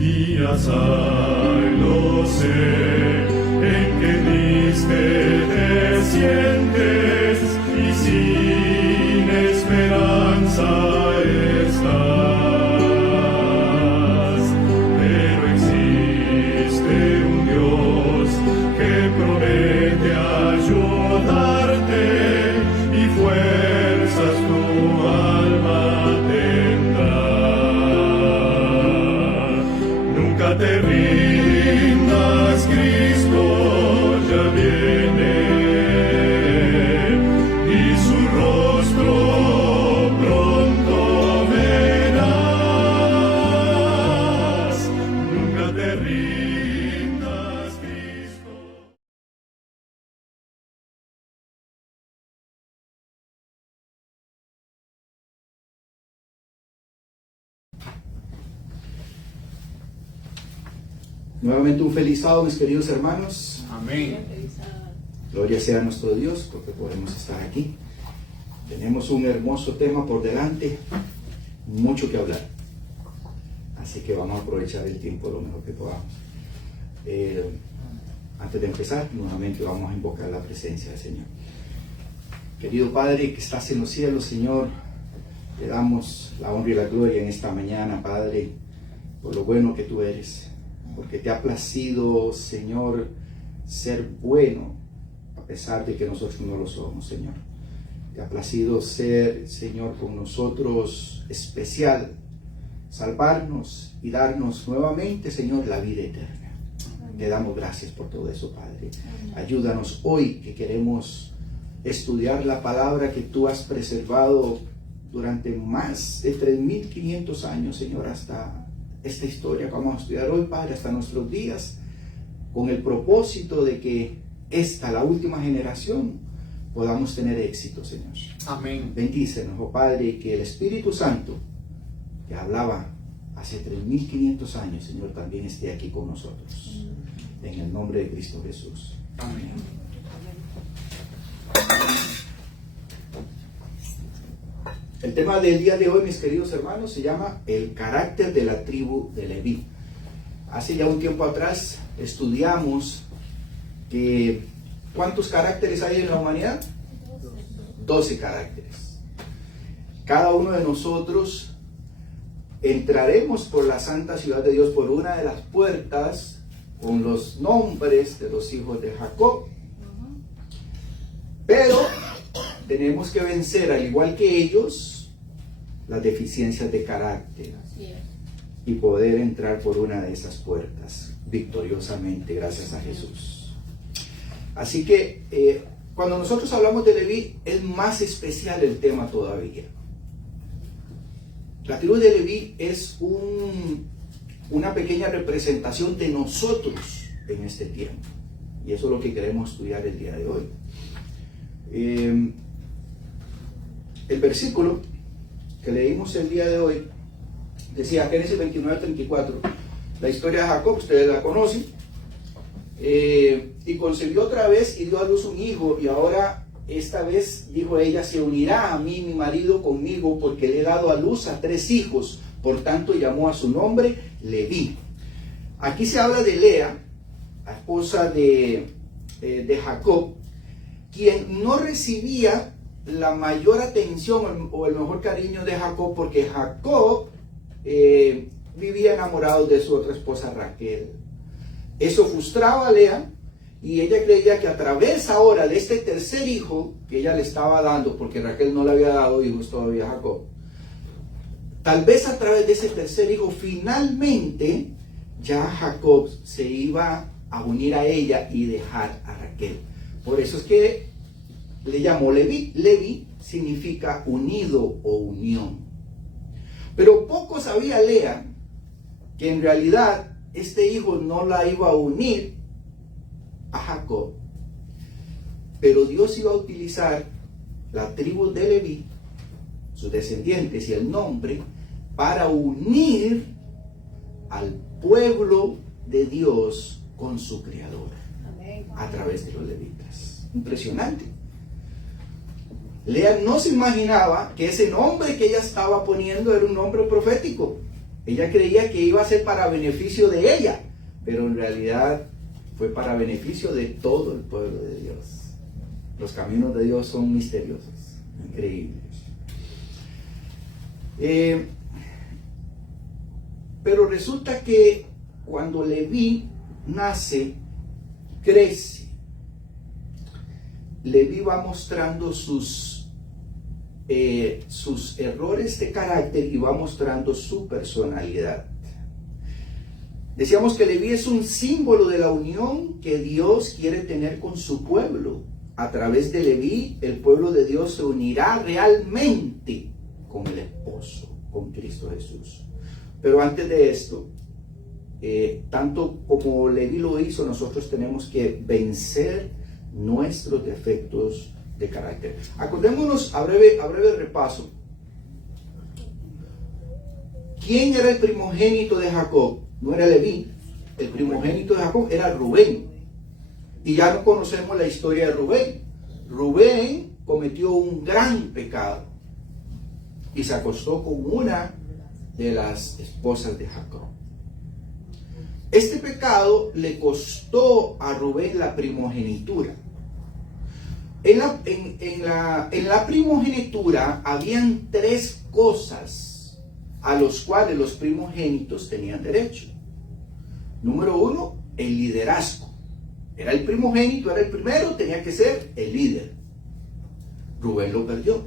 días hay, lo sé, en que triste te sientes y sin esperanza estás. Pero existe un Dios que promete ayudarte y fuerzas tu alma tendrá. Nunca te rindas, Cristo ya viene, y su rostro pronto verás. Nunca te rindas, Cristo. Nuevamente un feliz sábado, mis queridos hermanos. Amén. Gloria sea a nuestro Dios porque podemos estar aquí. Tenemos un hermoso tema por delante, mucho que hablar. Así que vamos a aprovechar el tiempo lo mejor que podamos. Antes de empezar, nuevamente vamos a invocar la presencia del Señor. Querido Padre que estás en los cielos, Señor, te damos la honra y la gloria en esta mañana, Padre, por lo bueno que tú eres. Porque te ha placido, Señor, ser bueno, a pesar de que nosotros no lo somos, Señor. Te ha placido ser, Señor, con nosotros especial, salvarnos y darnos nuevamente, Señor, la vida eterna. Te damos gracias por todo eso, Padre. Ayúdanos hoy que queremos estudiar la palabra que tú has preservado durante más de 3.500 años, Señor, hasta esta historia que vamos a estudiar hoy, Padre, hasta nuestros días, con el propósito de que esta, la última generación, podamos tener éxito, Señor. Amén. Bendícenos, oh Padre, y que el Espíritu Santo, que hablaba hace 3.500 años, Señor, también esté aquí con nosotros. En el nombre de Cristo Jesús. Amén. El tema del día de hoy, mis queridos hermanos, se llama el carácter de la tribu de Leví. Hace ya un tiempo atrás estudiamos que ¿cuántos caracteres hay en la humanidad? 12 caracteres. Cada uno de nosotros entraremos por la santa ciudad de Dios por una de las puertas con los nombres de los hijos de Jacob. Pero tenemos que vencer, al igual que ellos, las deficiencias de carácter y poder entrar por una de esas puertas victoriosamente, gracias a Jesús. Así que cuando nosotros hablamos de Leví, es más especial el tema todavía. La tribu de Leví es una pequeña representación de nosotros en este tiempo, y eso es lo que queremos estudiar el día de hoy. El versículo que leímos el día de hoy decía, Génesis 29:34, la historia de Jacob, ustedes la conocen, y concibió otra vez y dio a luz un hijo, y ahora esta vez dijo ella, se unirá a mí mi marido conmigo, porque le he dado a luz a 3 hijos, por tanto llamó a su nombre Leví. Aquí se habla de Lea, la esposa de Jacob, quien no recibía la mayor atención o el mejor cariño de Jacob, porque Jacob vivía enamorado de su otra esposa Raquel. Eso frustraba a Lea, y ella creía que a través ahora de este tercer hijo que ella le estaba dando, porque Raquel no le había dado hijos todavía a Jacob, tal vez a través de ese tercer hijo finalmente ya Jacob se iba a unir a ella y dejar a Raquel. Por eso es que le llamó Leví. Leví significa unido o unión. Pero poco sabía Lea que en realidad este hijo no la iba a unir a Jacob, pero Dios iba a utilizar la tribu de Leví, sus descendientes y el nombre, para unir al pueblo de Dios con su Creador a través de los levitas. Impresionante. Lea no se imaginaba que ese nombre que ella estaba poniendo era un nombre profético, Ella creía que iba a ser para beneficio de ella, pero en realidad fue para beneficio de todo el pueblo de Dios. Los caminos de Dios son misteriosos, increíbles. Pero resulta que cuando Leví nace, crece, Leví va mostrando sus errores de carácter y va mostrando su personalidad. Decíamos que Leví es un símbolo de la unión que Dios quiere tener con su pueblo. A través de Leví, el pueblo de Dios se unirá realmente con el esposo, con Cristo Jesús. Pero antes de esto, tanto como Leví lo hizo, nosotros tenemos que vencer nuestros defectos de carácter. Acordémonos a breve repaso. ¿Quién era el primogénito de Jacob? No era Leví. El primogénito de Jacob era Rubén. Y ya no conocemos la historia de Rubén. Rubén cometió un gran pecado y se acostó con una de las esposas de Jacob. Este pecado le costó a Rubén la primogenitura. En la primogenitura habían 3 cosas a los cuales los primogénitos tenían derecho. Número 1, el liderazgo. Era el primogénito, era el primero, tenía que ser el líder. Rubén lo perdió.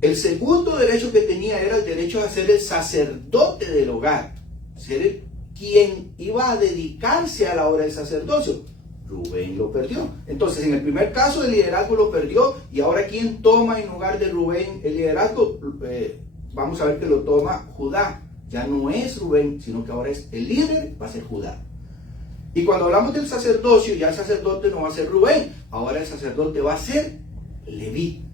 El segundo derecho que tenía era el derecho a ser el sacerdote del hogar, ser quien iba a dedicarse a la obra del sacerdocio. Rubén lo perdió. Entonces, en el primer caso, el liderazgo lo perdió, y ahora ¿quién toma en lugar de Rubén el liderazgo? Vamos a ver que lo toma Judá. Ya no es Rubén, sino que ahora es el líder, va a ser Judá. Y cuando hablamos del sacerdocio, ya el sacerdote no va a ser Rubén, ahora el sacerdote va a ser Leví.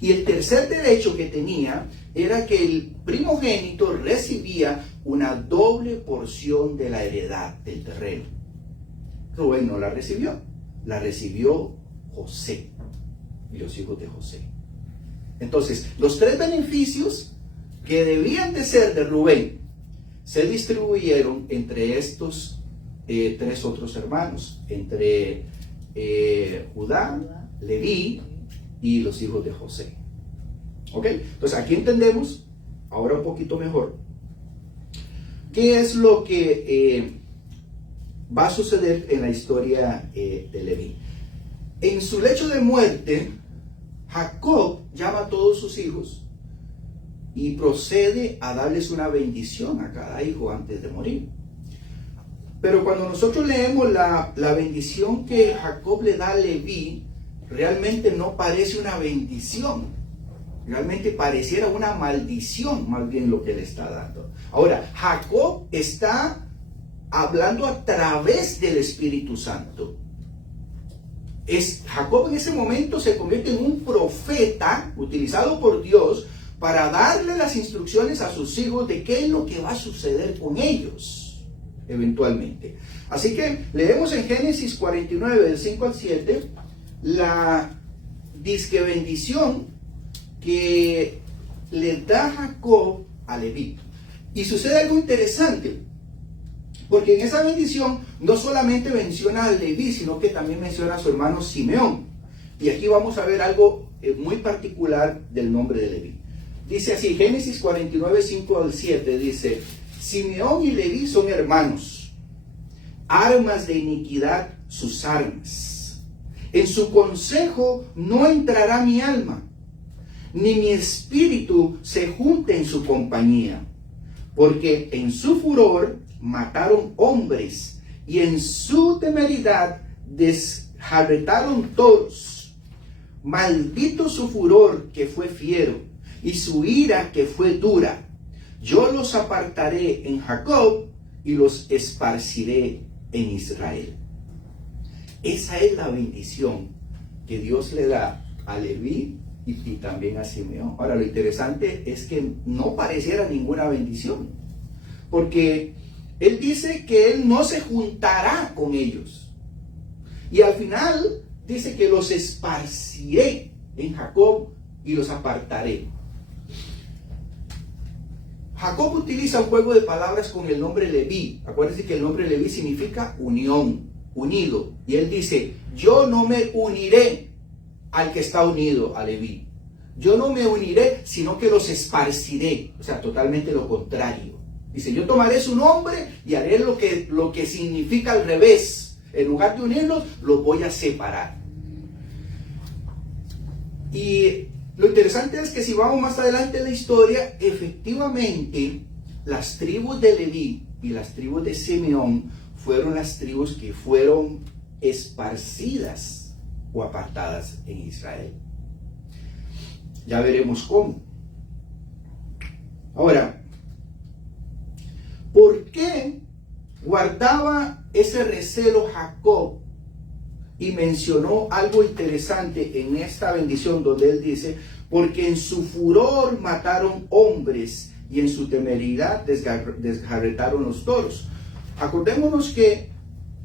Y el tercer derecho que tenía era que el primogénito recibía una doble porción de la heredad del terreno. Rubén no la recibió José y los hijos de José. Entonces, los 3 beneficios que debían de ser de Rubén se distribuyeron entre estos 3 otros hermanos, entre Judá, Leví y los hijos de José. ¿Ok? Entonces aquí entendemos ahora un poquito mejor qué es lo que va a suceder en la historia de Leví. En su lecho de muerte, Jacob llama a todos sus hijos y procede a darles una bendición a cada hijo antes de morir. Pero cuando nosotros leemos la bendición que Jacob le da a Leví, realmente no parece una bendición, realmente pareciera una maldición, más bien lo que le está dando. Ahora, Jacob está hablando a través del Espíritu Santo. Jacob en ese momento se convierte en un profeta utilizado por Dios para darle las instrucciones a sus hijos de qué es lo que va a suceder con ellos eventualmente. Así que leemos en Génesis 49 del 5 al 7 la disque bendición que le da Jacob a Leví. Y sucede algo interesante, porque en esa bendición no solamente menciona a Leví, sino que también menciona a su hermano Simeón. Y aquí vamos a ver algo muy particular del nombre de Leví. Dice así, Génesis 49, 5 al 7, dice: Simeón y Leví son hermanos, armas de iniquidad sus armas. En su consejo no entrará mi alma, ni mi espíritu se junte en su compañía, porque en su furor mataron hombres, y en su temeridad desjarretaron toros. Maldito su furor que fue fiero, y su ira que fue dura. Yo los apartaré en Jacob, y los esparciré en Israel. Esa es la bendición que Dios le da a Leví y también a Simeón. Ahora, lo interesante es que no pareciera ninguna bendición, porque él dice que él no se juntará con ellos, y al final dice que los esparciré en Jacob y los apartaré. Jacob utiliza un juego de palabras con el nombre Leví. Acuérdense que el nombre Leví significa unión, unido. Y él dice, yo no me uniré al que está unido a Leví. Yo no me uniré, sino que los esparciré. O sea, totalmente lo contrario. Dice, yo tomaré su nombre y haré lo que significa al revés. En lugar de unirlos, los voy a separar. Y lo interesante es que si vamos más adelante en la historia, efectivamente, las tribus de Leví y las tribus de Simeón fueron las tribus que fueron esparcidas o apartadas en Israel. Ya veremos cómo. Ahora, ¿por qué guardaba ese recelo Jacob? Y mencionó algo interesante en esta bendición donde él dice, porque en su furor mataron hombres y en su temeridad desgarretaron los toros. Acordémonos que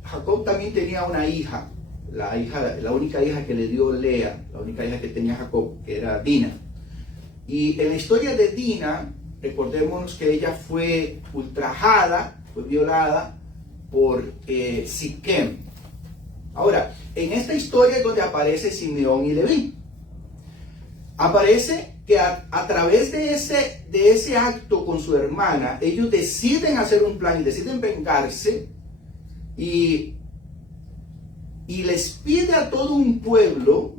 Jacob también tenía una hija, la única hija que le dio Lea, la única hija que tenía Jacob, que era Dina. Y en la historia de Dina, recordémonos que ella fue ultrajada, fue violada por Siquem. Ahora, en esta historia es donde aparece Simeón y Leví. Aparece que a través de ese acto con su hermana, ellos deciden hacer un plan y deciden vengarse y les pide a todo un pueblo,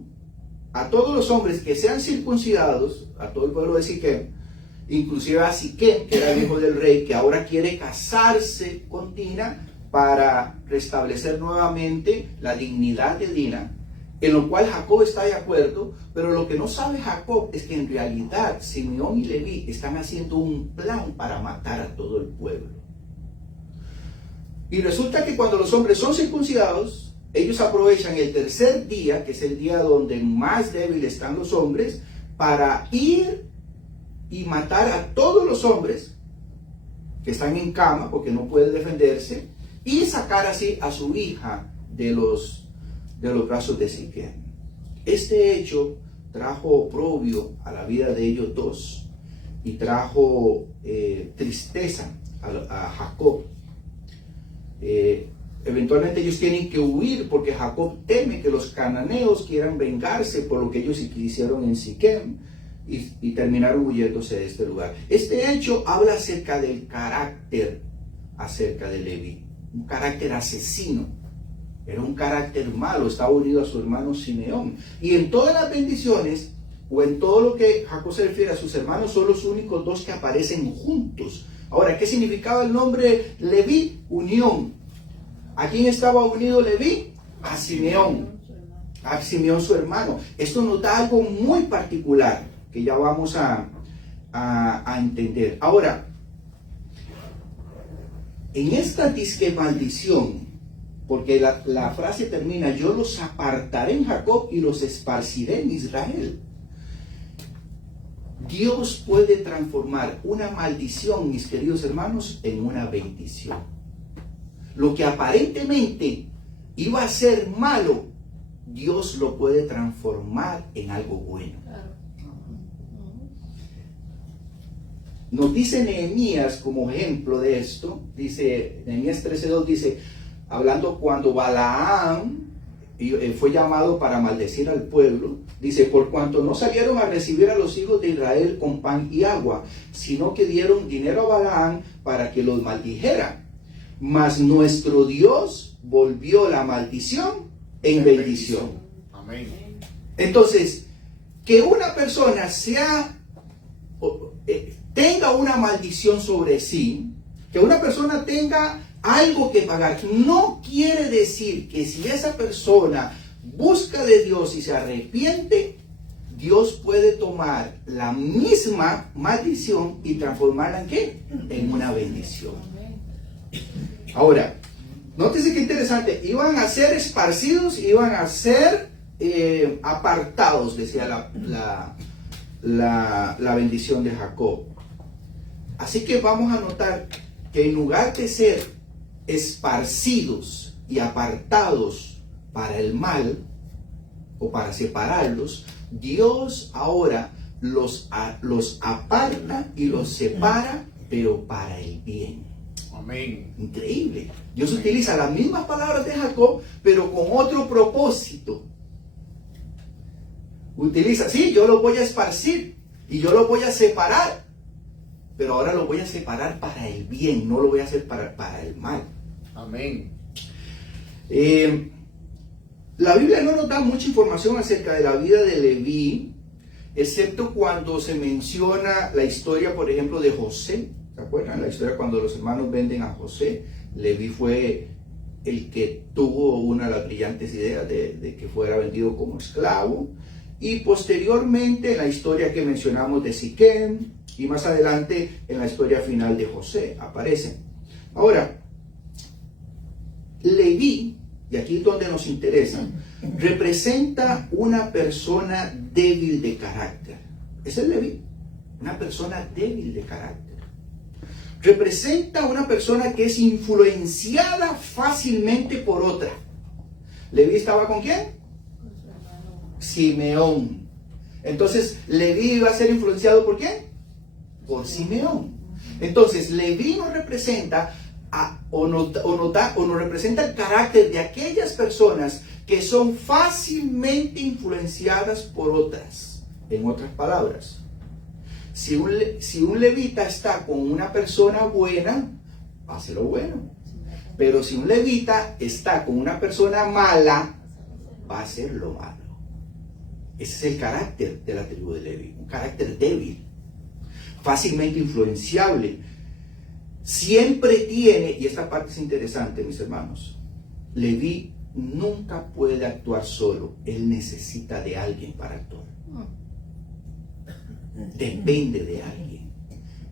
a todos los hombres que sean circuncidados, a todo el pueblo de Siquem, inclusive a Siquem, que era el hijo del rey, que ahora quiere casarse con Dina, para restablecer nuevamente la dignidad de Dina, en lo cual Jacob está de acuerdo, pero lo que no sabe Jacob es que en realidad Simeón y Leví están haciendo un plan para matar a todo el pueblo. Y resulta que cuando los hombres son circuncidados, ellos aprovechan el tercer día, que es el día donde más débiles están los hombres, para ir y matar a todos los hombres que están en cama porque no pueden defenderse, y sacar así a su hija de los brazos de Siquem. Este hecho trajo oprobio a la vida de ellos dos y trajo tristeza a Jacob. Eventualmente ellos tienen que huir porque Jacob teme que los cananeos quieran vengarse por lo que ellos hicieron en Siquem y terminaron huyéndose de este lugar. Este hecho habla acerca del carácter acerca de Leví. Un carácter asesino, era un carácter malo, estaba unido a su hermano Simeón. Y en todas las bendiciones, o en todo lo que Jacob se refiere a sus hermanos, son los únicos dos que aparecen juntos. Ahora, ¿qué significaba el nombre Leví? Unión. ¿A quién estaba unido Leví? A Simeón. A Simeón su hermano. Esto nos da algo muy particular, que ya vamos a entender. Ahora, en esta disque maldición, porque la frase termina, yo los apartaré en Jacob y los esparciré en Israel. Dios puede transformar una maldición, mis queridos hermanos, en una bendición. Lo que aparentemente iba a ser malo, Dios lo puede transformar en algo bueno. Nos dice Nehemías como ejemplo de esto, dice Nehemías 13:2, dice, hablando cuando Balaam fue llamado para maldecir al pueblo, dice, por cuanto no salieron a recibir a los hijos de Israel con pan y agua, sino que dieron dinero a Balaam para que los maldijera. Mas nuestro Dios volvió la maldición en bendición. Amén. Entonces, que una persona tenga una maldición sobre sí, que una persona tenga algo que pagar, no quiere decir que si esa persona busca de Dios y se arrepiente, Dios puede tomar la misma maldición y transformarla ¿en qué? En una bendición. Ahora, nótese qué interesante, iban a ser esparcidos, iban a ser apartados, decía la bendición de Jacob. Así que vamos a notar que en lugar de ser esparcidos y apartados para el mal o para separarlos, Dios ahora los aparta y los separa pero para el bien. Amén. Increíble. Dios utiliza las mismas palabras de Jacob, pero con otro propósito. Utiliza, sí, yo lo voy a esparcir y yo lo voy a separar, pero ahora lo voy a separar para el bien, no lo voy a hacer para el mal. Amén. La Biblia no nos da mucha información acerca de la vida de Leví, excepto cuando se menciona la historia, por ejemplo, de José. ¿Se acuerdan? La historia cuando los hermanos venden a José. Leví fue el que tuvo una de las brillantes ideas de que fuera vendido como esclavo. Y posteriormente en la historia que mencionamos de Siquem, y más adelante en la historia final de José aparecen. Ahora, Leví, y aquí es donde nos interesa, representa una persona débil de carácter. Ese es Leví, una persona débil de carácter. Representa una persona que es influenciada fácilmente por otra. ¿Leví estaba con quién? Simeón. Entonces, Leví iba a ser influenciado ¿por quién? Por Simeón. Entonces, Leví nos representa o nos representa el carácter de aquellas personas que son fácilmente influenciadas por otras. En otras palabras, si un levita está con una persona buena, va a hacer lo bueno. Pero si un levita está con una persona mala, va a hacer lo malo. Ese es el carácter de la tribu de Leví, un carácter débil, fácilmente influenciable. Siempre tiene, y esta parte es interesante, mis hermanos, Leví nunca puede actuar solo, él necesita de alguien para actuar. Depende de alguien.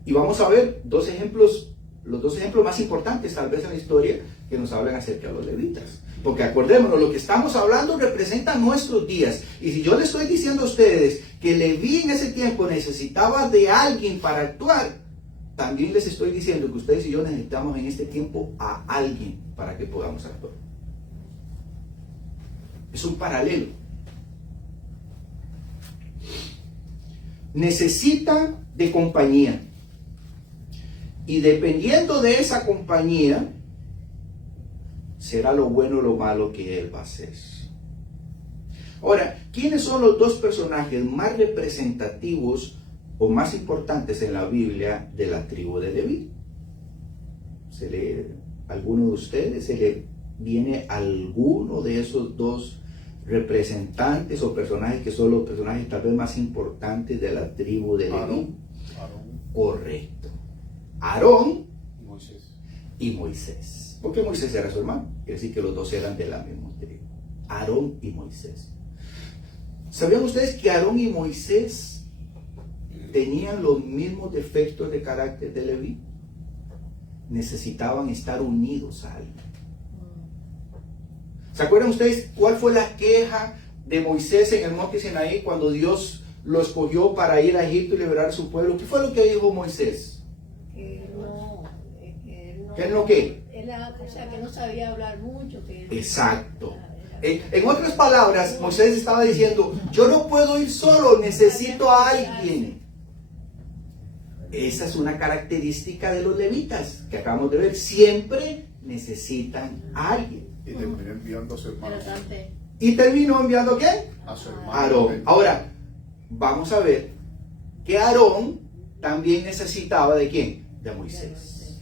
Y vamos a ver dos ejemplos, los dos ejemplos más importantes tal vez en la historia que nos hablan acerca de los levitas. Porque acordémonos, lo que estamos hablando representa nuestros días. Y si yo les estoy diciendo a ustedes que Leví en ese tiempo necesitaba de alguien para actuar, también les estoy diciendo que ustedes y yo necesitamos en este tiempo a alguien para que podamos actuar. Es un paralelo. Necesita de compañía. Y dependiendo de esa compañía, será lo bueno o lo malo que él va a hacer. Ahora, ¿quiénes son los dos personajes más representativos o más importantes en la Biblia de la tribu de Leví? ¿Alguno de ustedes se le viene alguno de esos dos representantes o personajes que son los personajes tal vez más importantes de la tribu de Leví? Aarón. Correcto. Aarón Moisés. y Moisés. Porque Moisés era su hermano. Quiere decir que los dos eran de la misma tribu. Aarón y Moisés. ¿Sabían ustedes que Aarón y Moisés tenían los mismos defectos de carácter de Leví? Necesitaban estar unidos a alguien. ¿Se acuerdan ustedes cuál fue la queja de Moisés en el monte Sinaí cuando Dios lo escogió para ir a Egipto y liberar a su pueblo? ¿Qué fue lo que dijo Moisés? ¿Qué es lo que? O sea, que no sabía hablar mucho. Exacto. En otras palabras, Moisés estaba diciendo, yo no puedo ir solo, necesito a alguien. Esa es una característica de los levitas que acabamos de ver. Siempre necesitan a alguien. Y terminó enviando a su hermano. ¿Y terminó enviando qué? A su hermano. Aarón. Ahora, vamos a ver que Aarón también necesitaba ¿de quién? De Moisés.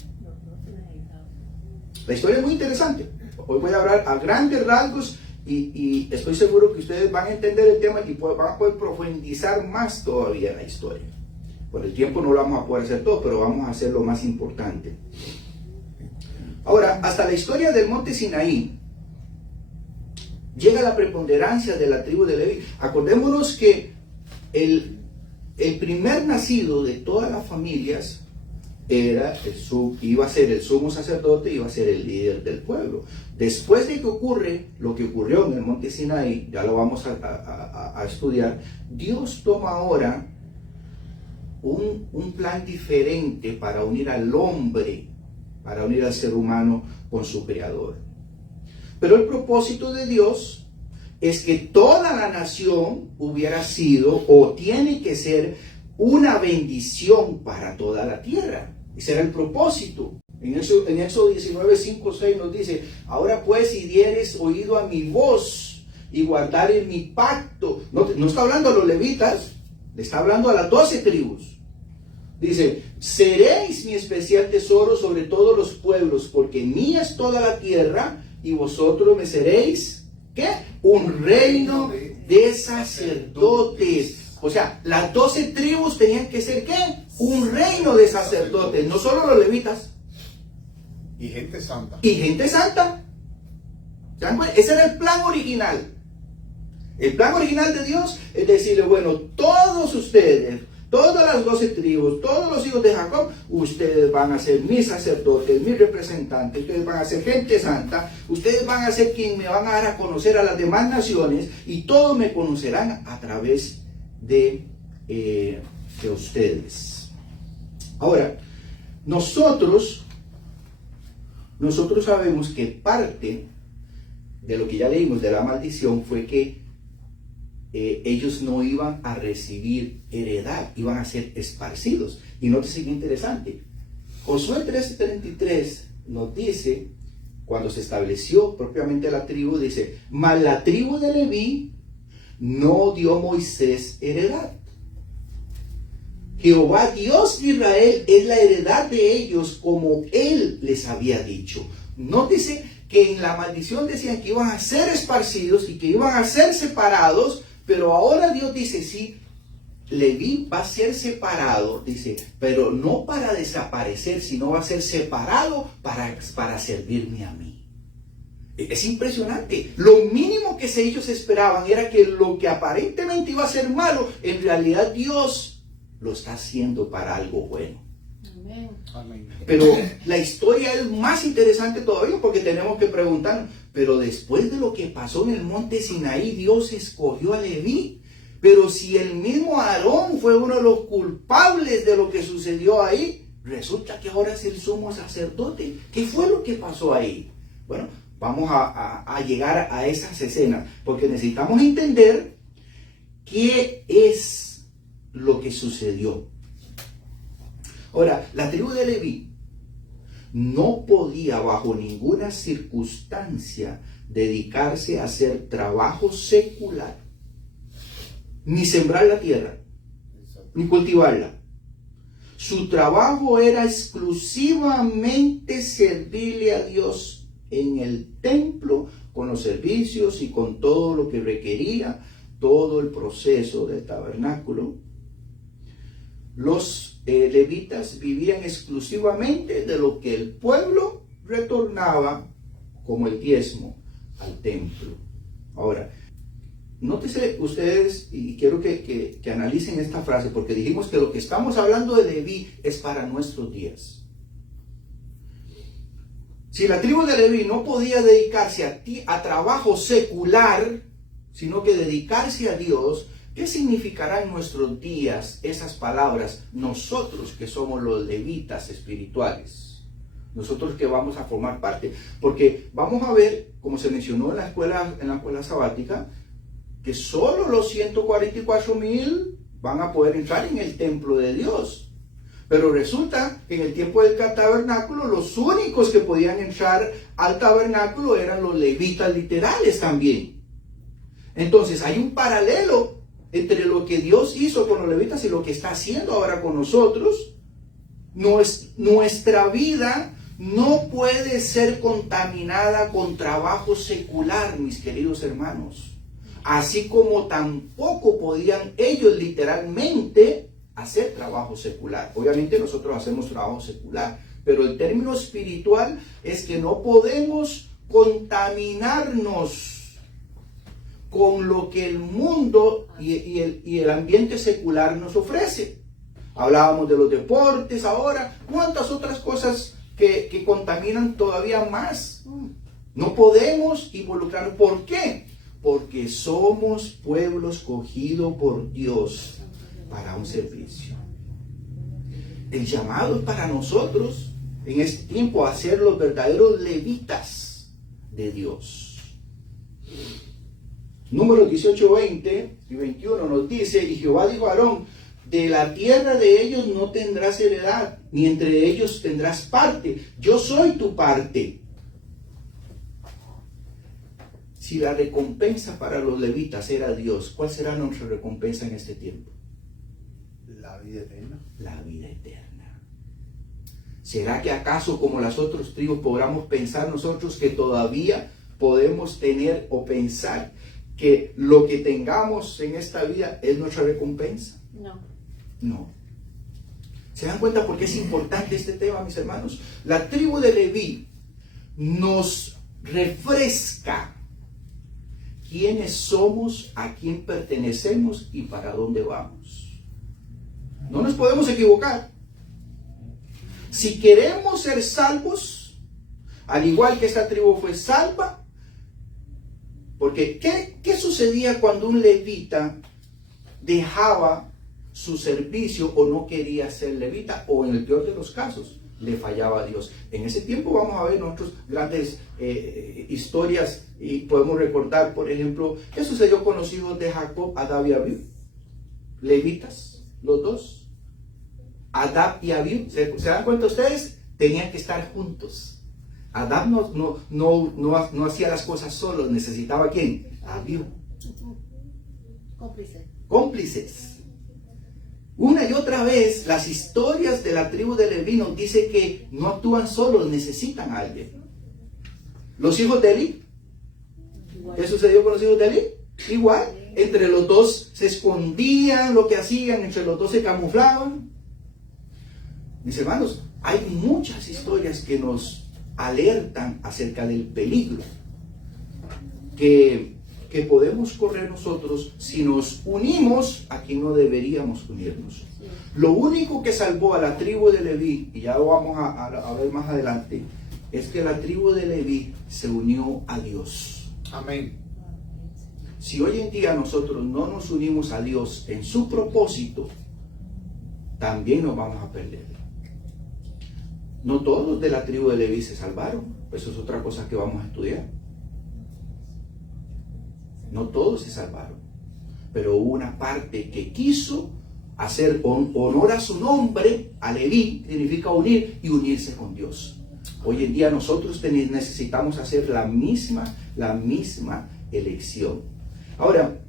La historia es muy interesante. Hoy voy a hablar a grandes rasgos y estoy seguro que ustedes van a entender el tema y van a poder profundizar más todavía en la historia. Por el tiempo no lo vamos a poder hacer todo, pero vamos a hacer lo más importante. Ahora, hasta la historia del monte Sinaí llega la preponderancia de la tribu de Leví. Acordémonos que el primer nacido de todas las familias iba a ser el sumo sacerdote, iba a ser el líder del pueblo. Después de que ocurre lo que ocurrió en el monte Sinaí, ya lo vamos a estudiar, Dios toma ahora un plan diferente para unir al hombre, para unir al ser humano con su creador. Pero el propósito de Dios es que toda la nación hubiera sido o tiene que ser una bendición para toda la tierra. Ese era el propósito. En Éxodo 19, 5, 6 nos dice: ahora pues, si dieres oído a mi voz y guardares mi pacto. No está hablando a los levitas, le está hablando a las 12 tribus. Dice: seréis mi especial tesoro sobre todos los pueblos, porque mía es toda la tierra, y vosotros me seréis, ¿qué? Un reino de sacerdotes. O sea, las 12 tribus tenían que ser, ¿qué? Un reino de sacerdotes, no solo los levitas. Y gente santa. Y gente santa. ¿Se dan cuenta? Ese era el plan original. El plan original de Dios es decirle: bueno, todos ustedes, todas las 12 tribus, todos los hijos de Jacob, ustedes van a ser mis sacerdotes, mis representantes, ustedes van a ser gente santa, ustedes van a ser quien me van a dar a conocer a las demás naciones, y todos me conocerán a través de ustedes. Ahora, nosotros sabemos que parte de lo que ya leímos de la maldición fue que ellos no iban a recibir heredad, iban a ser esparcidos. Y nótese qué interesante. Josué 13:33 nos dice, cuando se estableció propiamente la tribu, dice: mas la tribu de Leví no dio Moisés heredad. Jehová Dios de Israel es la heredad de ellos, como él les había dicho. Nótese que en la maldición decían que iban a ser esparcidos y que iban a ser separados, pero ahora Dios dice: sí, Leví va a ser separado, dice, pero no para desaparecer, sino va a ser separado para servirme a mí. Es impresionante. Lo mínimo que ellos esperaban era que lo que aparentemente iba a ser malo, en realidad Dios lo está haciendo para algo bueno. Amén. Amén. Pero la historia es más interesante todavía, porque tenemos que preguntarnos: pero después de lo que pasó en el monte Sinaí, Dios escogió a Leví. Pero si el mismo Aarón fue uno de los culpables de lo que sucedió ahí, resulta que ahora es el sumo sacerdote. ¿Qué fue lo que pasó ahí? Bueno, vamos a llegar a esas escenas, porque necesitamos entender qué es lo que sucedió. Ahora, la tribu de Leví no podía bajo ninguna circunstancia dedicarse a hacer trabajo secular, ni sembrar la tierra, ni cultivarla. Su trabajo era exclusivamente servirle a Dios en el templo, con los servicios y con todo lo que requería todo el proceso del tabernáculo. Los levitas vivían exclusivamente de lo que el pueblo retornaba como el diezmo al templo. Ahora, nótese ustedes, y quiero que analicen esta frase, porque dijimos que lo que estamos hablando de Leví es para nuestros días. Si la tribu de Leví no podía dedicarse a trabajo secular, sino que dedicarse a Dios, ¿qué significará en nuestros días esas palabras? Nosotros que somos los levitas espirituales, nosotros que vamos a formar parte, porque vamos a ver, como se mencionó en la escuela sabática, que solo los 144,000 van a poder entrar en el templo de Dios. Pero resulta que en el tiempo del tabernáculo, los únicos que podían entrar al tabernáculo eran los levitas literales también. Entonces hay un paralelo entre lo que Dios hizo con los levitas y lo que está haciendo ahora con nosotros. Nuestra vida no puede ser contaminada con trabajo secular, mis queridos hermanos. Así como tampoco podían ellos literalmente hacer trabajo secular. Obviamente nosotros hacemos trabajo secular, pero el término espiritual es que no podemos contaminarnos con lo que el mundo y el ambiente secular nos ofrece. Hablábamos de los deportes ahora, ¿cuántas otras cosas que contaminan todavía más? No podemos involucrarnos. ¿Por qué? Porque somos pueblo escogido por Dios para un servicio. El llamado es para nosotros en este tiempo a ser los verdaderos levitas de Dios. Números 18, 20 y 21 nos dice: y Jehová dijo a Aarón: de la tierra de ellos no tendrás heredad, ni entre ellos tendrás parte. Yo soy tu parte. Si la recompensa para los levitas era Dios, ¿cuál será nuestra recompensa en este tiempo? La vida eterna. La vida eterna. ¿Será que acaso como las otras tribus podamos pensar nosotros que todavía podemos tener o pensar que lo que tengamos en esta vida es nuestra recompensa? No. No. ¿Se dan cuenta por qué es importante este tema, mis hermanos? La tribu de Leví nos refresca quiénes somos, a quién pertenecemos y para dónde vamos. No nos podemos equivocar. Si queremos ser salvos, al igual que esta tribu fue salva, porque ¿qué sucedía cuando un levita dejaba su servicio o no quería ser levita, o en el peor de los casos le fallaba a Dios? En ese tiempo vamos a ver nuestras grandes historias y podemos recordar, por ejemplo, qué sucedió con los hijos de Jacob, Adab y Abiú, levitas, los dos. Adab y Abiú, ¿se dan cuenta ustedes? Tenían que estar juntos. Adab no hacía las cosas solo, necesitaba ¿a quién? Abiú. Cómplices. Una y otra vez, las historias de la tribu de Leví nos dice que no actúan solos, necesitan a alguien. Los hijos de Eli, ¿qué sucedió con los hijos de Eli? Igual, entre los dos se escondían lo que hacían, entre los dos se camuflaban. Mis hermanos, hay muchas historias que nos alertan acerca del peligro que podemos correr nosotros si nos unimos a quien no deberíamos unirnos. Lo único que salvó a la tribu de Leví, y ya lo vamos a ver más adelante, es que la tribu de Leví se unió a Dios. Amén. Si hoy en día nosotros no nos unimos a Dios en su propósito, también nos vamos a perder. No todos de la tribu de Leví se salvaron. Eso es otra cosa que vamos a estudiar. No todos se salvaron. Pero hubo una parte que quiso hacer honor a su nombre, a Leví, significa unir y unirse con Dios. Hoy en día nosotros necesitamos hacer la misma elección. Ahora,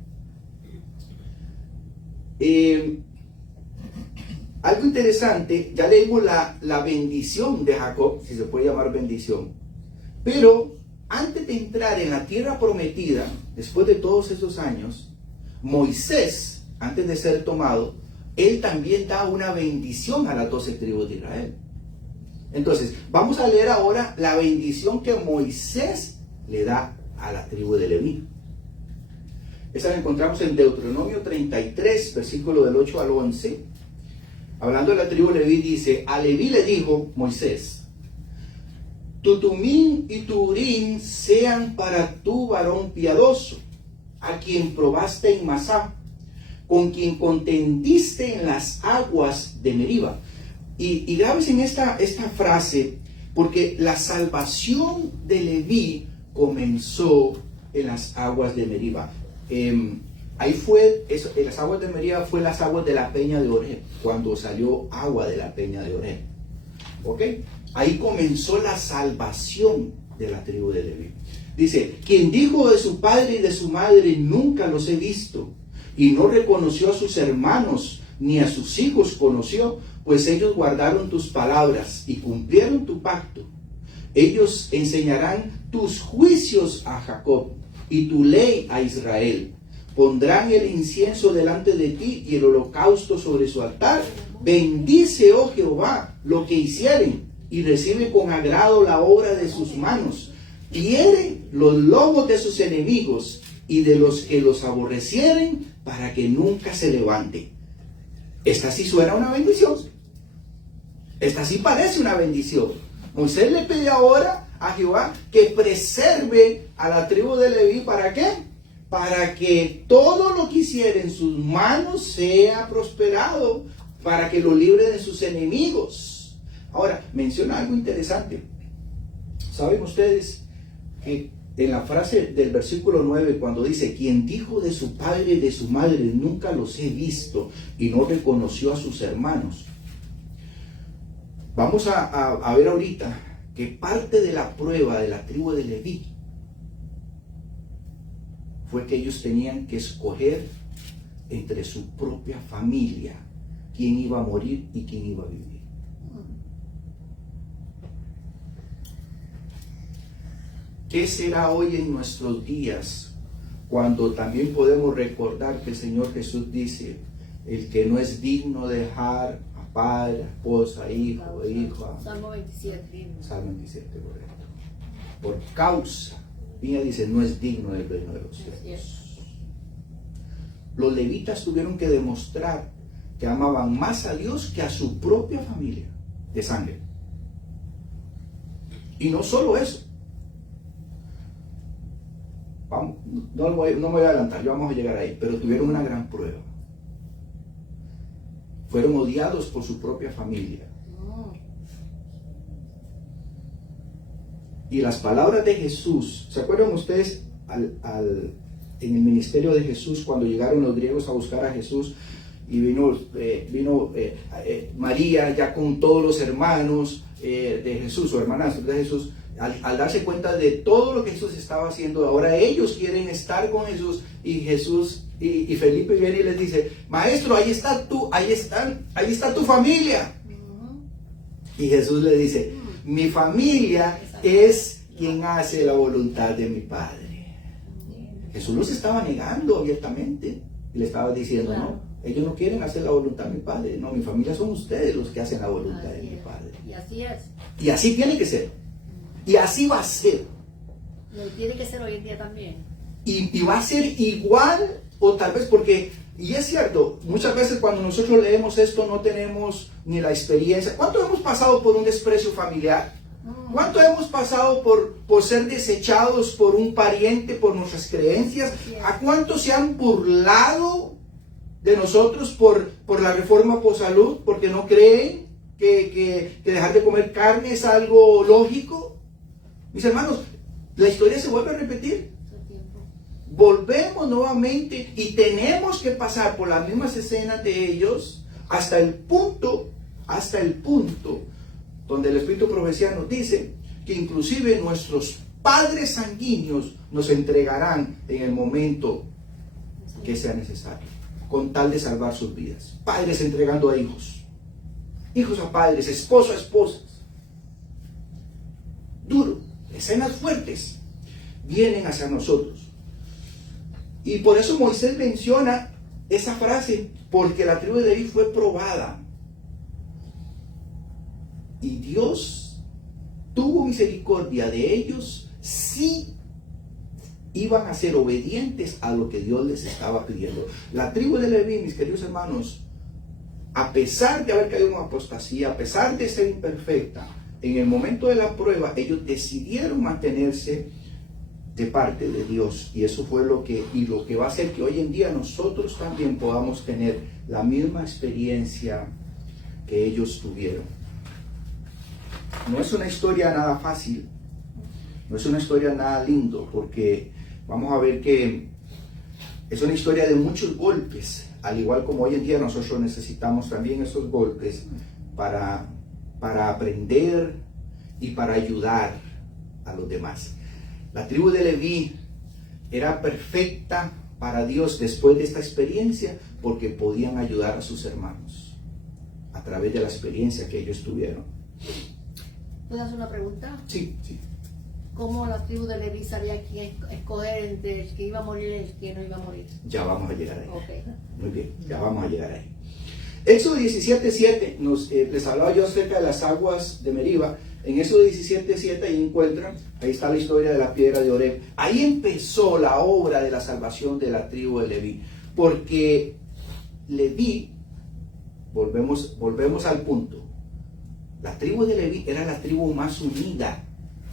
algo interesante, ya leímos la bendición de Jacob, si se puede llamar bendición, pero antes de entrar en la tierra prometida, después de todos esos años, Moisés, antes de ser tomado, él también da una bendición a las 12 tribus de Israel. Entonces, vamos a leer ahora la bendición que Moisés le da a la tribu de Leví. Esa la encontramos en Deuteronomio 33, versículo del 8 al 11. Hablando de la tribu de Leví, dice: a Leví le dijo Moisés: tu Tumín y tu Urín sean para tu varón piadoso, a quien probaste en Masá, con quien contendiste en las aguas de Meriba. Y grabes en esta frase, porque la salvación de Leví comenzó en las aguas de Meriba. Ahí fue, en las aguas de Meriba fue las aguas de la peña de Oreb, cuando salió agua de la peña de Oreb. ¿Ok? Ahí comenzó la salvación de la tribu de Leví. Dice: quien dijo de su padre y de su madre, nunca los he visto, y no reconoció a sus hermanos, ni a sus hijos conoció, pues ellos guardaron tus palabras y cumplieron tu pacto. Ellos enseñarán tus juicios a Jacob y tu ley a Israel. Pondrán el incienso delante de ti y el holocausto sobre su altar. Bendice, oh Jehová, lo que hicieren, y recibe con agrado la obra de sus manos. Hiere los lomos de sus enemigos y de los que los aborrecieren, para que nunca se levante. Esta sí suena una bendición. Esta sí parece una bendición. Moisés le pide ahora a Jehová que preserve a la tribu de Leví. ¿Para qué? Para que todo lo que hiciera en sus manos sea prosperado, para que lo libre de sus enemigos. Ahora, menciona algo interesante. ¿Saben ustedes que en la frase del versículo 9, cuando dice, quien dijo de su padre y de su madre, nunca los he visto, y no reconoció a sus hermanos. Vamos a ver ahorita que parte de la prueba de la tribu de Leví fue que ellos tenían que escoger entre su propia familia quién iba a morir y quién iba a vivir. ¿Qué será hoy en nuestros días cuando también podemos recordar que el Señor Jesús dice, el que no es digno de dejar a padre, a esposa, hijo, hija? Salmo 27. Salmo 27, correcto. Por causa, Biblia dice, no es digno del reino de los cielos. Los levitas tuvieron que demostrar que amaban más a Dios que a su propia familia de sangre. Y no solo eso. No me voy a adelantar, ya vamos a llegar ahí, pero tuvieron una gran prueba. Fueron odiados por su propia familia. Y las palabras de Jesús, ¿se acuerdan ustedes en el ministerio de Jesús cuando llegaron los griegos a buscar a Jesús y vino María ya con todos los hermanos de Jesús o hermanastros de Jesús? Al darse cuenta de todo lo que Jesús estaba haciendo, ahora ellos quieren estar con Jesús, y Jesús y Felipe viene y les dice, maestro, ahí está tu familia. Y Jesús le dice, mi familia es quien hace la voluntad de mi Padre. Jesús los estaba negando abiertamente y le estaba diciendo, no, ellos no quieren hacer la voluntad de mi Padre, no, mi familia son ustedes los que hacen la voluntad de mi Padre. Y así es. Y así tiene que ser. Y así va a ser. Lo tiene que ser hoy en día también. Y va a ser igual, o tal vez porque, y es cierto, muchas veces cuando nosotros leemos esto no tenemos ni la experiencia. ¿Cuánto hemos pasado por un desprecio familiar? ¿Cuánto hemos pasado por ser desechados por un pariente, por nuestras creencias? ¿A cuántos se han burlado de nosotros por la reforma post-salud? Porque no creen que dejar de comer carne es algo lógico. Mis hermanos, la historia se vuelve a repetir. Volvemos nuevamente y tenemos que pasar por las mismas escenas de ellos hasta el punto donde el Espíritu de Profecía nos dice que inclusive nuestros padres sanguíneos nos entregarán en el momento que sea necesario, con tal de salvar sus vidas. Padres entregando a hijos, hijos a padres, esposos a esposas. Duro, escenas fuertes vienen hacia nosotros. Y por eso Moisés menciona esa frase, porque la tribu de Leví fue probada. Y Dios tuvo misericordia de ellos si iban a ser obedientes a lo que Dios les estaba pidiendo. La tribu de Leví, mis queridos hermanos, a pesar de haber caído en apostasía, a pesar de ser imperfecta, en el momento de la prueba, ellos decidieron mantenerse de parte de Dios. Y eso fue lo que va a hacer que hoy en día nosotros también podamos tener la misma experiencia que ellos tuvieron. No es una historia nada fácil, no es una historia nada lindo, porque vamos a ver que es una historia de muchos golpes, al igual como hoy en día nosotros necesitamos también esos golpes para aprender y para ayudar a los demás. La tribu de Leví era perfecta para Dios después de esta experiencia porque podían ayudar a sus hermanos a través de la experiencia que ellos tuvieron. ¿Puedo hacer una pregunta? Sí. ¿Cómo la tribu de Leví sabía quién escoger entre el que iba a morir y el que no iba a morir? Ya vamos a llegar ahí. Okay. Muy bien, ya vamos a llegar ahí. Éxodo 17:7, les hablaba yo acerca de las aguas de Meriba. En Éxodo 17:7 ahí encuentran, ahí está la historia de la piedra de Oreb. Ahí empezó la obra de la salvación de la tribu de Leví. Porque Leví, volvemos al punto, la tribu de Leví era la tribu más unida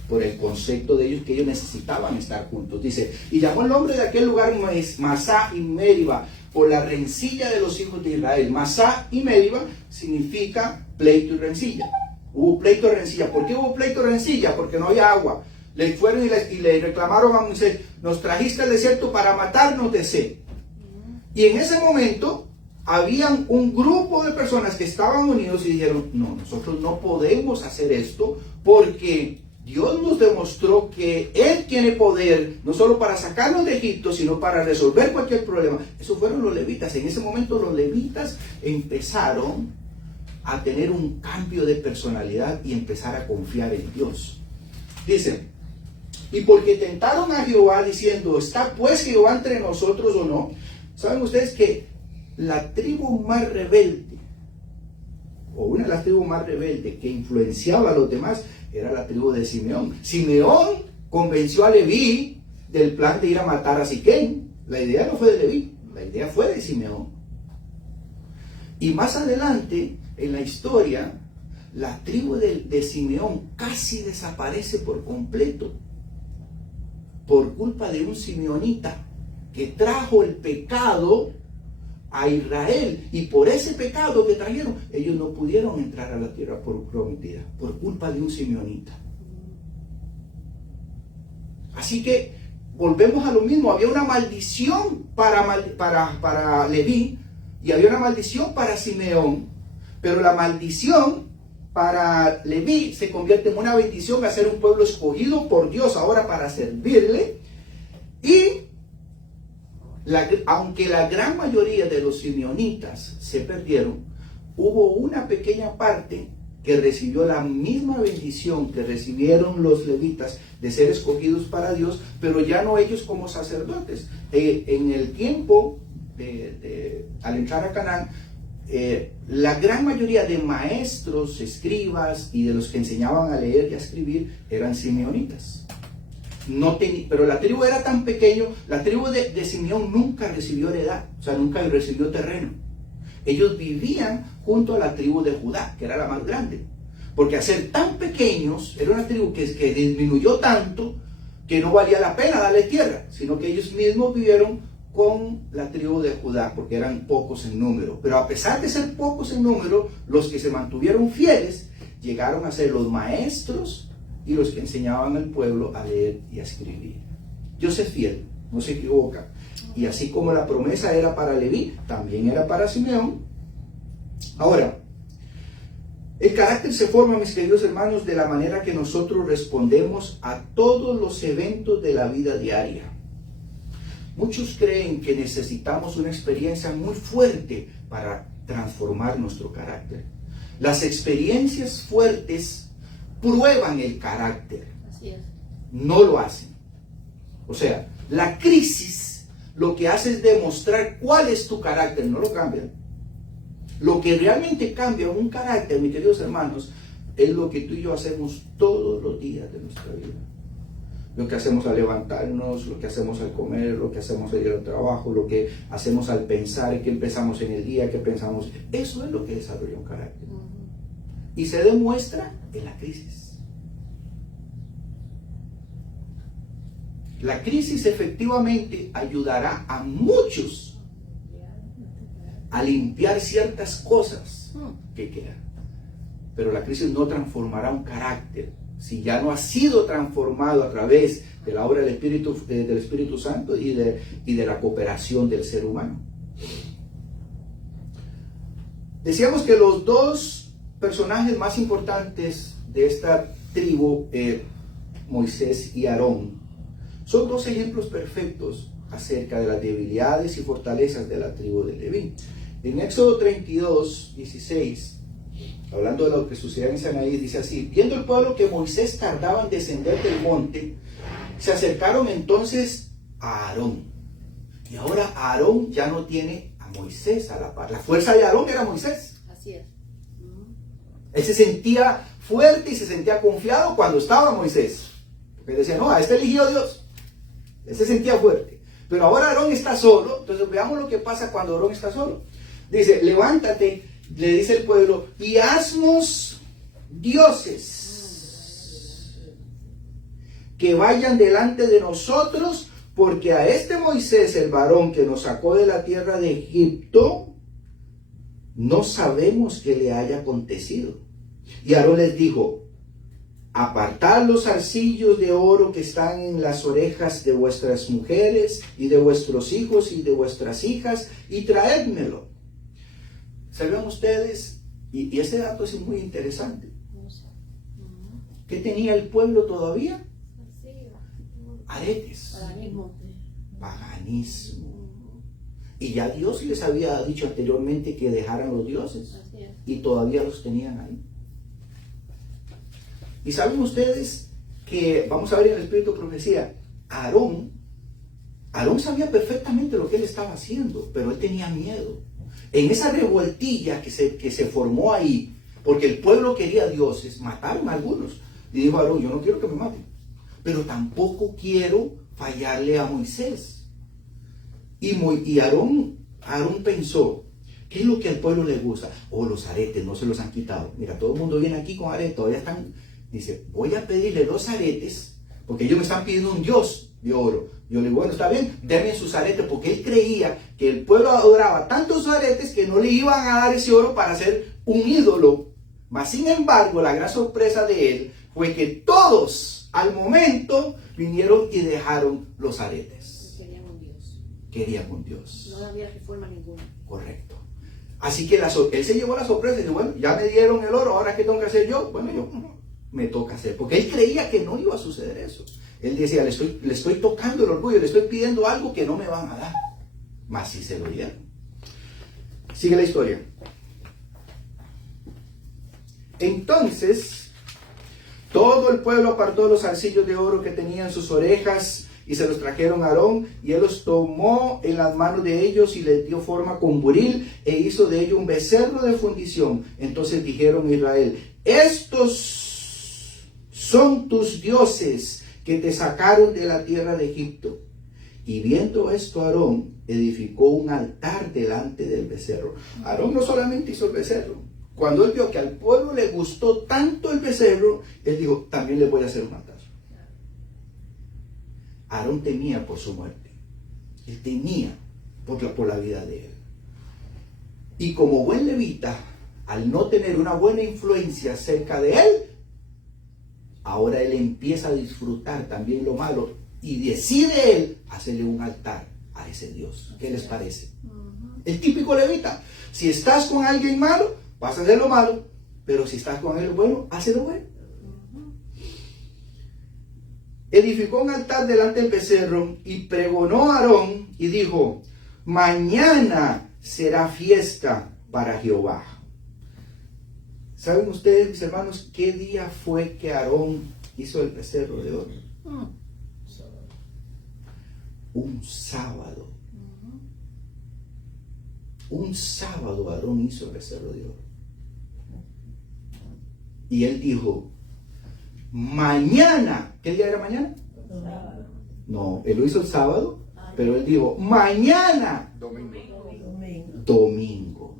por el concepto de ellos, que ellos necesitaban estar juntos. Dice, y llamó el nombre de aquel lugar Masá y Meriba, por la rencilla de los hijos de Israel. Masá y Meriba significa pleito y rencilla. Hubo pleito y rencilla. ¿Por qué hubo pleito y rencilla? Porque no había agua. Le fueron y le reclamaron a Moisés, nos trajiste al desierto para matarnos de sed. Y en ese momento habían un grupo de personas que estaban unidos y dijeron, no, nosotros no podemos hacer esto porque Dios nos demostró que Él tiene poder no solo para sacarnos de Egipto, sino para resolver cualquier problema. Esos fueron los levitas. En ese momento los levitas empezaron a tener un cambio de personalidad y empezar a confiar en Dios. Dice, y porque tentaron a Jehová diciendo, ¿está pues Jehová entre nosotros o no? ¿Saben ustedes que la tribu más rebelde, o una de las tribus más rebeldes que influenciaba a los demás, era la tribu de Simeón? Simeón convenció a Leví del plan de ir a matar a Siquén. La idea no fue de Leví, la idea fue de Simeón. Y más adelante, en la historia, la tribu de Simeón casi desaparece por completo, por culpa de un simeonita que trajo el pecado a Israel, y por ese pecado que trajeron, ellos no pudieron entrar a la tierra prometida, por culpa de un simeonita. Así que volvemos a lo mismo, había una maldición para Leví, y había una maldición para Simeón, pero la maldición para Leví se convierte en una bendición a ser un pueblo escogido por Dios ahora para servirle. Y aunque la gran mayoría de los simeonitas se perdieron, hubo una pequeña parte que recibió la misma bendición que recibieron los levitas de ser escogidos para Dios, pero ya no ellos como sacerdotes. En el tiempo al entrar a Canaán, la gran mayoría de maestros, escribas y de los que enseñaban a leer y a escribir eran simeonitas. Pero la tribu era tan pequeño, la tribu de Simeón nunca recibió heredad, o sea, nunca recibió terreno. Ellos vivían junto a la tribu de Judá, que era la más grande, porque al ser tan pequeños, era una tribu que disminuyó tanto que no valía la pena darle tierra, sino que ellos mismos vivieron con la tribu de Judá, porque eran pocos en número. Pero a pesar de ser pocos en número, los que se mantuvieron fieles llegaron a ser los maestros y los que enseñaban al pueblo a leer y a escribir. Dios es fiel, no se equivoca. Y así como la promesa era para Leví, también era para Simeón. Ahora, el carácter se forma, mis queridos hermanos, de la manera que nosotros respondemos a todos los eventos de la vida diaria. Muchos creen que necesitamos una experiencia muy fuerte para transformar nuestro carácter. Las experiencias fuertes prueban el carácter. Así es. No lo hacen. O sea, la crisis lo que hace es demostrar cuál es tu carácter, no lo cambia. Lo que realmente cambia un carácter, mis queridos hermanos, es lo que tú y yo hacemos todos los días de nuestra vida. Lo que hacemos al levantarnos, lo que hacemos al comer, lo que hacemos al ir al trabajo, lo que hacemos al pensar, qué pensamos en el día, qué pensamos. Eso es lo que desarrolla un carácter. Y se demuestra en la crisis. La crisis efectivamente ayudará a muchos a limpiar ciertas cosas que quedan. Pero la crisis no transformará un carácter si ya no ha sido transformado a través de la obra del Espíritu Santo y de la cooperación del ser humano. Decíamos que los dos personajes más importantes de esta tribu, Moisés y Aarón, son dos ejemplos perfectos acerca de las debilidades y fortalezas de la tribu de Leví. En Éxodo 32, 16, hablando de lo que sucedía en Sinaí, dice así: viendo el pueblo que Moisés tardaba en descender del monte, se acercaron entonces a Aarón. Y ahora Aarón ya no tiene a Moisés a la par. La fuerza de Aarón era Moisés. Así es. Él se sentía fuerte y se sentía confiado cuando estaba Moisés. Porque decía, no, a este eligió Dios. Él se sentía fuerte. Pero ahora Aarón está solo. Entonces veamos lo que pasa cuando Aarón está solo. Dice, levántate, le dice el pueblo, y haznos dioses que vayan delante de nosotros, porque a este Moisés, el varón que nos sacó de la tierra de Egipto, no sabemos qué le haya acontecido. Y Aarón les dijo, apartad los zarcillos de oro que están en las orejas de vuestras mujeres y de vuestros hijos y de vuestras hijas y traédmelo. ¿Saben ustedes? Y ese dato es muy interesante. ¿Qué tenía el pueblo todavía? Aretes. Paganismo. Y ya Dios les había dicho anteriormente que dejaran los dioses. Y todavía los tenían ahí. Y saben ustedes que, vamos a ver en el espíritu de profecía, Aarón sabía perfectamente lo que él estaba haciendo, pero él tenía miedo. En esa revueltilla que se formó ahí, porque el pueblo quería dioses, mataron a algunos. Y dijo Aarón, yo no quiero que me maten, pero tampoco quiero fallarle a Moisés. Y Aarón pensó, ¿qué es lo que al pueblo le gusta? Oh, los aretes, no se los han quitado. Mira, todo el mundo viene aquí con aretes, todavía están. Dice, voy a pedirle 2 aretes, porque ellos me están pidiendo un dios de oro. Yo le digo, bueno, está bien, denme sus aretes, porque él creía que el pueblo adoraba tantos aretes que no le iban a dar ese oro para hacer un ídolo. Mas, sin embargo, la gran sorpresa de él fue que todos, al momento, vinieron y dejaron los aretes. Querían un Dios. No había reforma ninguna. Correcto. Así que él se llevó la sorpresa y dijo, bueno, ya me dieron el oro, ahora ¿qué tengo que hacer yo? Bueno, yo me toca hacer, porque él creía que no iba a suceder eso. Él decía, le estoy tocando el orgullo, le estoy pidiendo algo que no me van a dar. Mas sí se lo dieron. Sigue la historia. Entonces, todo el pueblo apartó los zarcillos de oro que tenía en sus orejas y se los trajeron a Aarón, y él los tomó en las manos de ellos y les dio forma con buril e hizo de ello un becerro de fundición. Entonces dijeron a Israel, estos son tus dioses que te sacaron de la tierra de Egipto. Y viendo esto, Aarón edificó un altar delante del becerro. Aarón no solamente hizo el becerro. Cuando él vio que al pueblo le gustó tanto el becerro, él dijo, también le voy a hacer un altar. Aarón temía por su muerte. Él temía por la vida de él. Y como buen levita, al no tener una buena influencia cerca de él, ahora él empieza a disfrutar también lo malo y decide él hacerle un altar a ese Dios. ¿Qué les parece? El típico levita. Si estás con alguien malo, vas a hacer lo malo, pero si estás con él bueno, hace lo bueno. Edificó un altar delante del becerro y pregonó a Aarón y dijo, mañana será fiesta para Jehová. ¿Saben ustedes, mis hermanos, qué día fue que Aarón hizo el becerro de oro? Un sábado. Un sábado Aarón hizo el becerro de oro. Y él dijo, mañana, ¿qué día era mañana? No, él lo hizo el sábado, pero él dijo, mañana, domingo.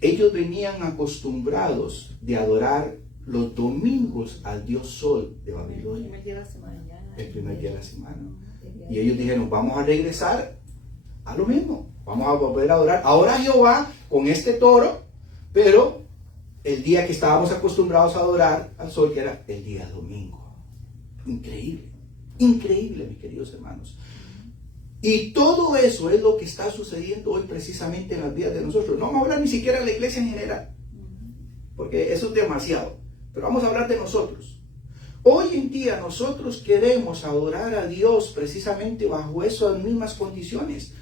Ellos venían acostumbrados de adorar los domingos al dios Sol de Babilonia. El primer día de la semana. Y ellos dijeron, vamos a regresar a lo mismo. Vamos a volver a adorar ahora a Jehová con este toro, pero el día que estábamos acostumbrados a adorar al sol, que era el día domingo. Increíble, increíble, mis queridos hermanos. Y todo eso es lo que está sucediendo hoy precisamente en las vidas de nosotros. No vamos a hablar ni siquiera de la iglesia en general, porque eso es demasiado. Pero vamos a hablar de nosotros. Hoy en día nosotros queremos adorar a Dios precisamente bajo esas mismas condiciones,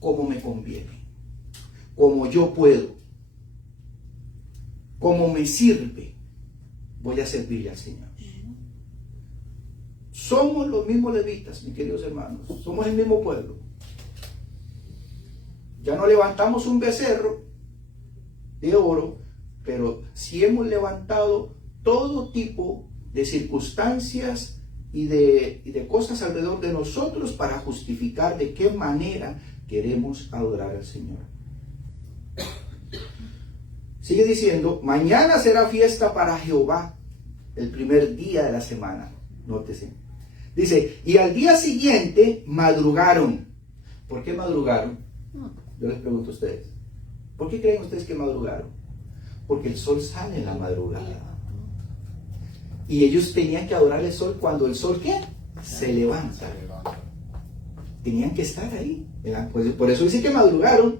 como me conviene, como yo puedo, como me sirve, voy a servirle al Señor. Somos los mismos levitas, mis queridos hermanos, somos el mismo pueblo. Ya no levantamos un becerro de oro, pero sí hemos levantado todo tipo de circunstancias y de cosas alrededor de nosotros para justificar de qué manera queremos adorar al Señor. Sigue diciendo, mañana será fiesta para Jehová, el primer día de la semana. Nótese. Dice, y al día siguiente madrugaron. ¿Por qué madrugaron? Yo les pregunto a ustedes. ¿Por qué creen ustedes que madrugaron? Porque el sol sale en la madrugada. Y ellos tenían que adorar el sol cuando el sol, ¿qué? Se levanta. Tenían que estar ahí. Pues por eso dice que madrugaron.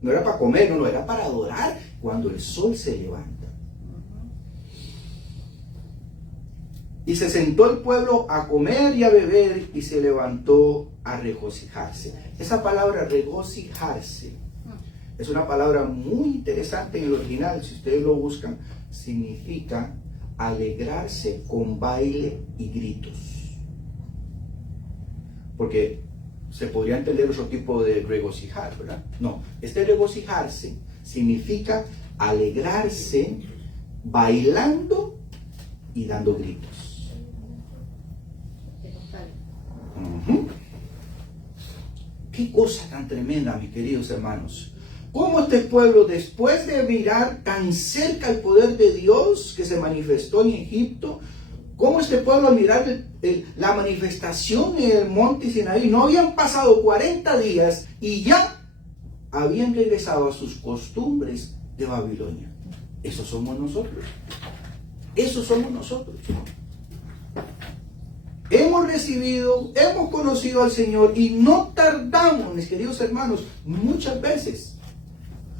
No era para comer, no, era para adorar cuando el sol se levanta. Y se sentó el pueblo a comer y a beber y se levantó a regocijarse. Esa palabra regocijarse es una palabra muy interesante en el original. Si ustedes lo buscan, significa alegrarse con baile y gritos. Porque se podría entender otro tipo de regocijar, ¿verdad? No, este regocijarse significa alegrarse bailando y dando gritos. Qué cosa tan tremenda, mis queridos hermanos. Cómo este pueblo, después de mirar tan cerca el poder de Dios que se manifestó en Egipto, cómo este pueblo al mirar la manifestación en el monte Sinaí, no habían pasado 40 días y ya habían regresado a sus costumbres de Babilonia. Esos somos nosotros. Esos somos nosotros. Hemos recibido, hemos conocido al Señor y no tardamos, mis queridos hermanos, muchas veces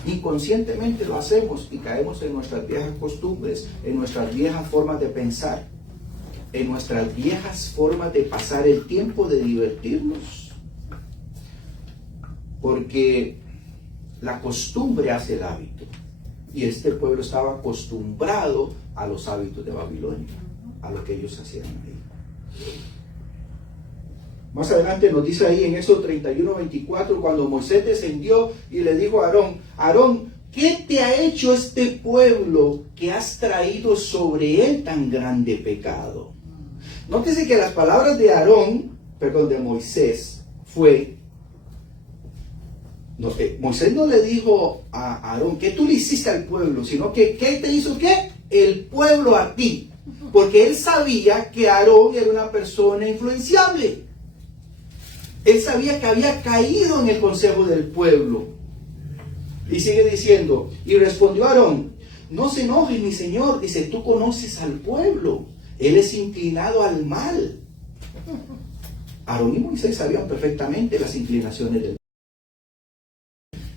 inconscientemente lo hacemos y caemos en nuestras viejas costumbres, en nuestras viejas formas de pensar, en nuestras viejas formas de pasar el tiempo, de divertirnos. Porque la costumbre hace el hábito. Y este pueblo estaba acostumbrado a los hábitos de Babilonia, a lo que ellos hacían ahí. Más adelante nos dice ahí en Éxodo 31:24, cuando Moisés descendió y le dijo a Aarón: Aarón, ¿qué te ha hecho este pueblo que has traído sobre él tan grande pecado? Nótese que las palabras de de Moisés fue, Moisés no le dijo a Aarón: ¿qué tú le hiciste al pueblo? Sino que, ¿qué te hizo qué? El pueblo a ti. Porque él sabía que Aarón era una persona influenciable. Él sabía que había caído en el consejo del pueblo. Y sigue diciendo, y respondió Aarón: no se enoje, mi señor. Dice, tú conoces al pueblo. Él es inclinado al mal. Aarón y Moisés sabían perfectamente las inclinaciones del pueblo.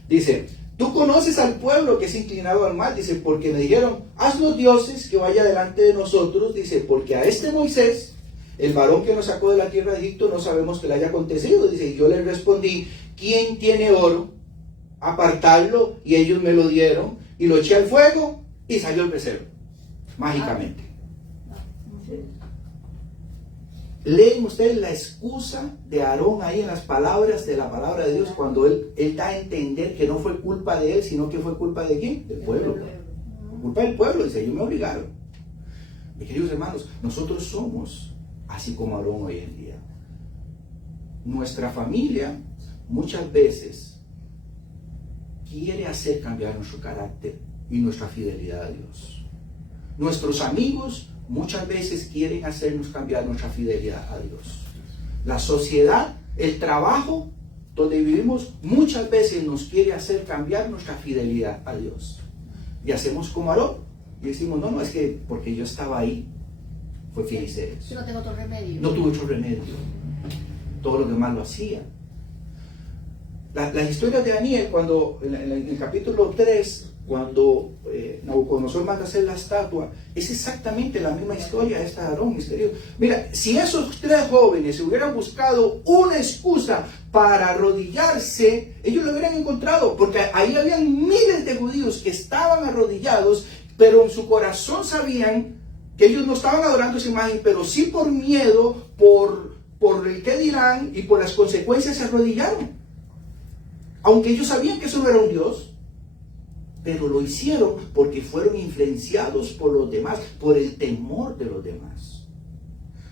Dice, tú conoces al pueblo que es inclinado al mal. Dice, porque me dijeron: haznos dioses que vaya delante de nosotros. Dice, porque a este Moisés, el varón que nos sacó de la tierra de Egipto, no sabemos que le haya acontecido. Dice, y yo le respondí: ¿quién tiene oro? Apartarlo, y ellos me lo dieron, y lo eché al fuego, y salió el becerro, mágicamente. Leen ustedes la excusa de Aarón ahí en las palabras de la palabra de Dios, cuando él da a entender que no fue culpa de él, sino que fue culpa de ¿quién? Del pueblo. Culpa del pueblo. Dice, ellos me obligaron. Mis queridos hermanos, nosotros somos así como Aarón hoy en día. Nuestra familia muchas veces quiere hacer cambiar nuestro carácter y nuestra fidelidad a Dios. Nuestros amigos muchas veces quieren hacernos cambiar nuestra fidelidad a Dios. La sociedad, el trabajo donde vivimos, muchas veces nos quiere hacer cambiar nuestra fidelidad a Dios. Y hacemos como Aarón. Y decimos, no, es que porque yo estaba ahí, fue fiel y serio. Yo no tengo otro remedio. No tuve otro remedio. Todo lo demás lo hacía. Las historias de Daniel, cuando en el capítulo 3, cuando Nabucodonosor manda hacer la estatua, es exactamente la misma historia de esta Aarón misterioso. Mira, si esos tres jóvenes hubieran buscado una excusa para arrodillarse, ellos lo hubieran encontrado, porque ahí habían miles de judíos que estaban arrodillados, pero en su corazón sabían que ellos no estaban adorando esa imagen, pero sí por miedo, por el qué dirán y por las consecuencias se arrodillaron. Aunque ellos sabían que eso no era un Dios, pero lo hicieron porque fueron influenciados por los demás, por el temor de los demás.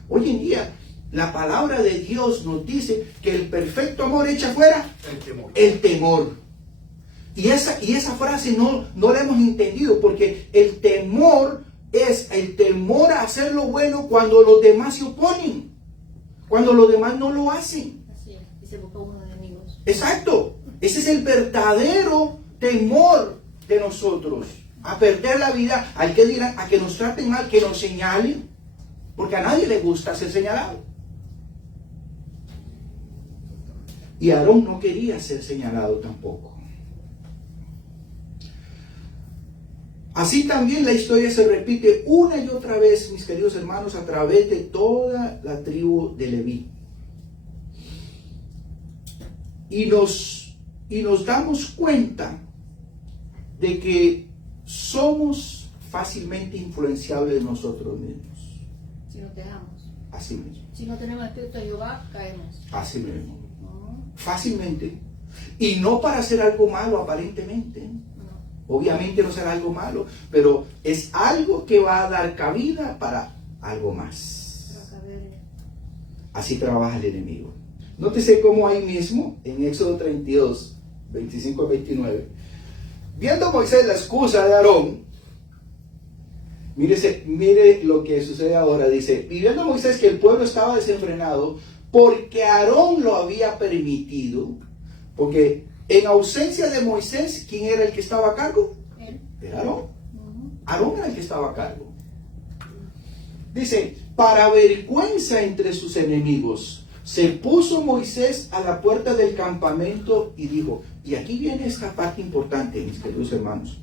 Hoy en día, la palabra de Dios nos dice que el perfecto amor echa fuera el temor. Y esa frase no la hemos entendido, porque el temor es el temor a hacer lo bueno cuando los demás se oponen, cuando los demás no lo hacen. Así es, y se busca unos enemigos. Exacto. Ese es el verdadero temor de nosotros, a perder la vida, al que dirán, a que nos traten mal, que nos señalen. porque a nadie le gusta ser señalado. Y Aarón no quería ser señalado tampoco. Así también la historia se repite una y otra vez, mis queridos hermanos, a través de toda la tribu de Leví. Y nos damos cuenta de que somos fácilmente influenciables nosotros mismos. Si no te dejamos. Así mismo. Si no tenemos espíritu de Jehová, caemos. Así mismo. No, Fácilmente. Y no para hacer algo malo aparentemente. no. Obviamente no será algo malo, pero es algo que va a dar cabida para algo más. Pero acá ver, Así trabaja el enemigo. Nótese cómo ahí mismo, en Éxodo 32, 25 al 29, viendo Moisés la excusa de Aarón, mire lo que sucede ahora. Dice, y viendo Moisés que el pueblo estaba desenfrenado, porque Aarón lo había permitido, porque en ausencia de Moisés, ¿quién era el que estaba a cargo? él. Era Aarón. Ujú. Aarón era el que estaba a cargo. Dice, para vergüenza entre sus enemigos, se puso Moisés a la puerta del campamento y dijo, y aquí viene esta parte importante, mis queridos hermanos.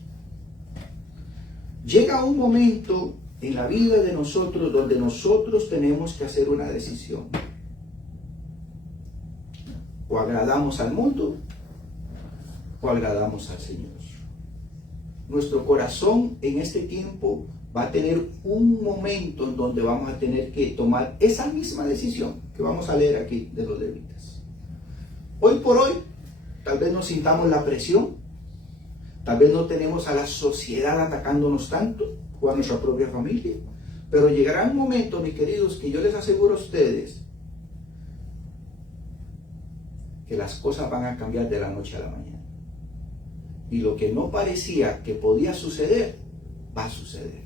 Llega un momento en la vida de nosotros donde nosotros tenemos que hacer una decisión. O agradamos al mundo o agradamos al Señor. Nuestro corazón en este tiempo va a tener un momento en donde vamos a tener que tomar esa misma decisión que vamos a leer aquí de los levitas. Hoy por hoy, tal vez nos sintamos la presión, tal vez no tenemos a la sociedad atacándonos tanto, o a nuestra propia familia, pero llegará un momento, mis queridos, que yo les aseguro a ustedes que las cosas van a cambiar de la noche a la mañana. Y lo que no parecía que podía suceder, va a suceder.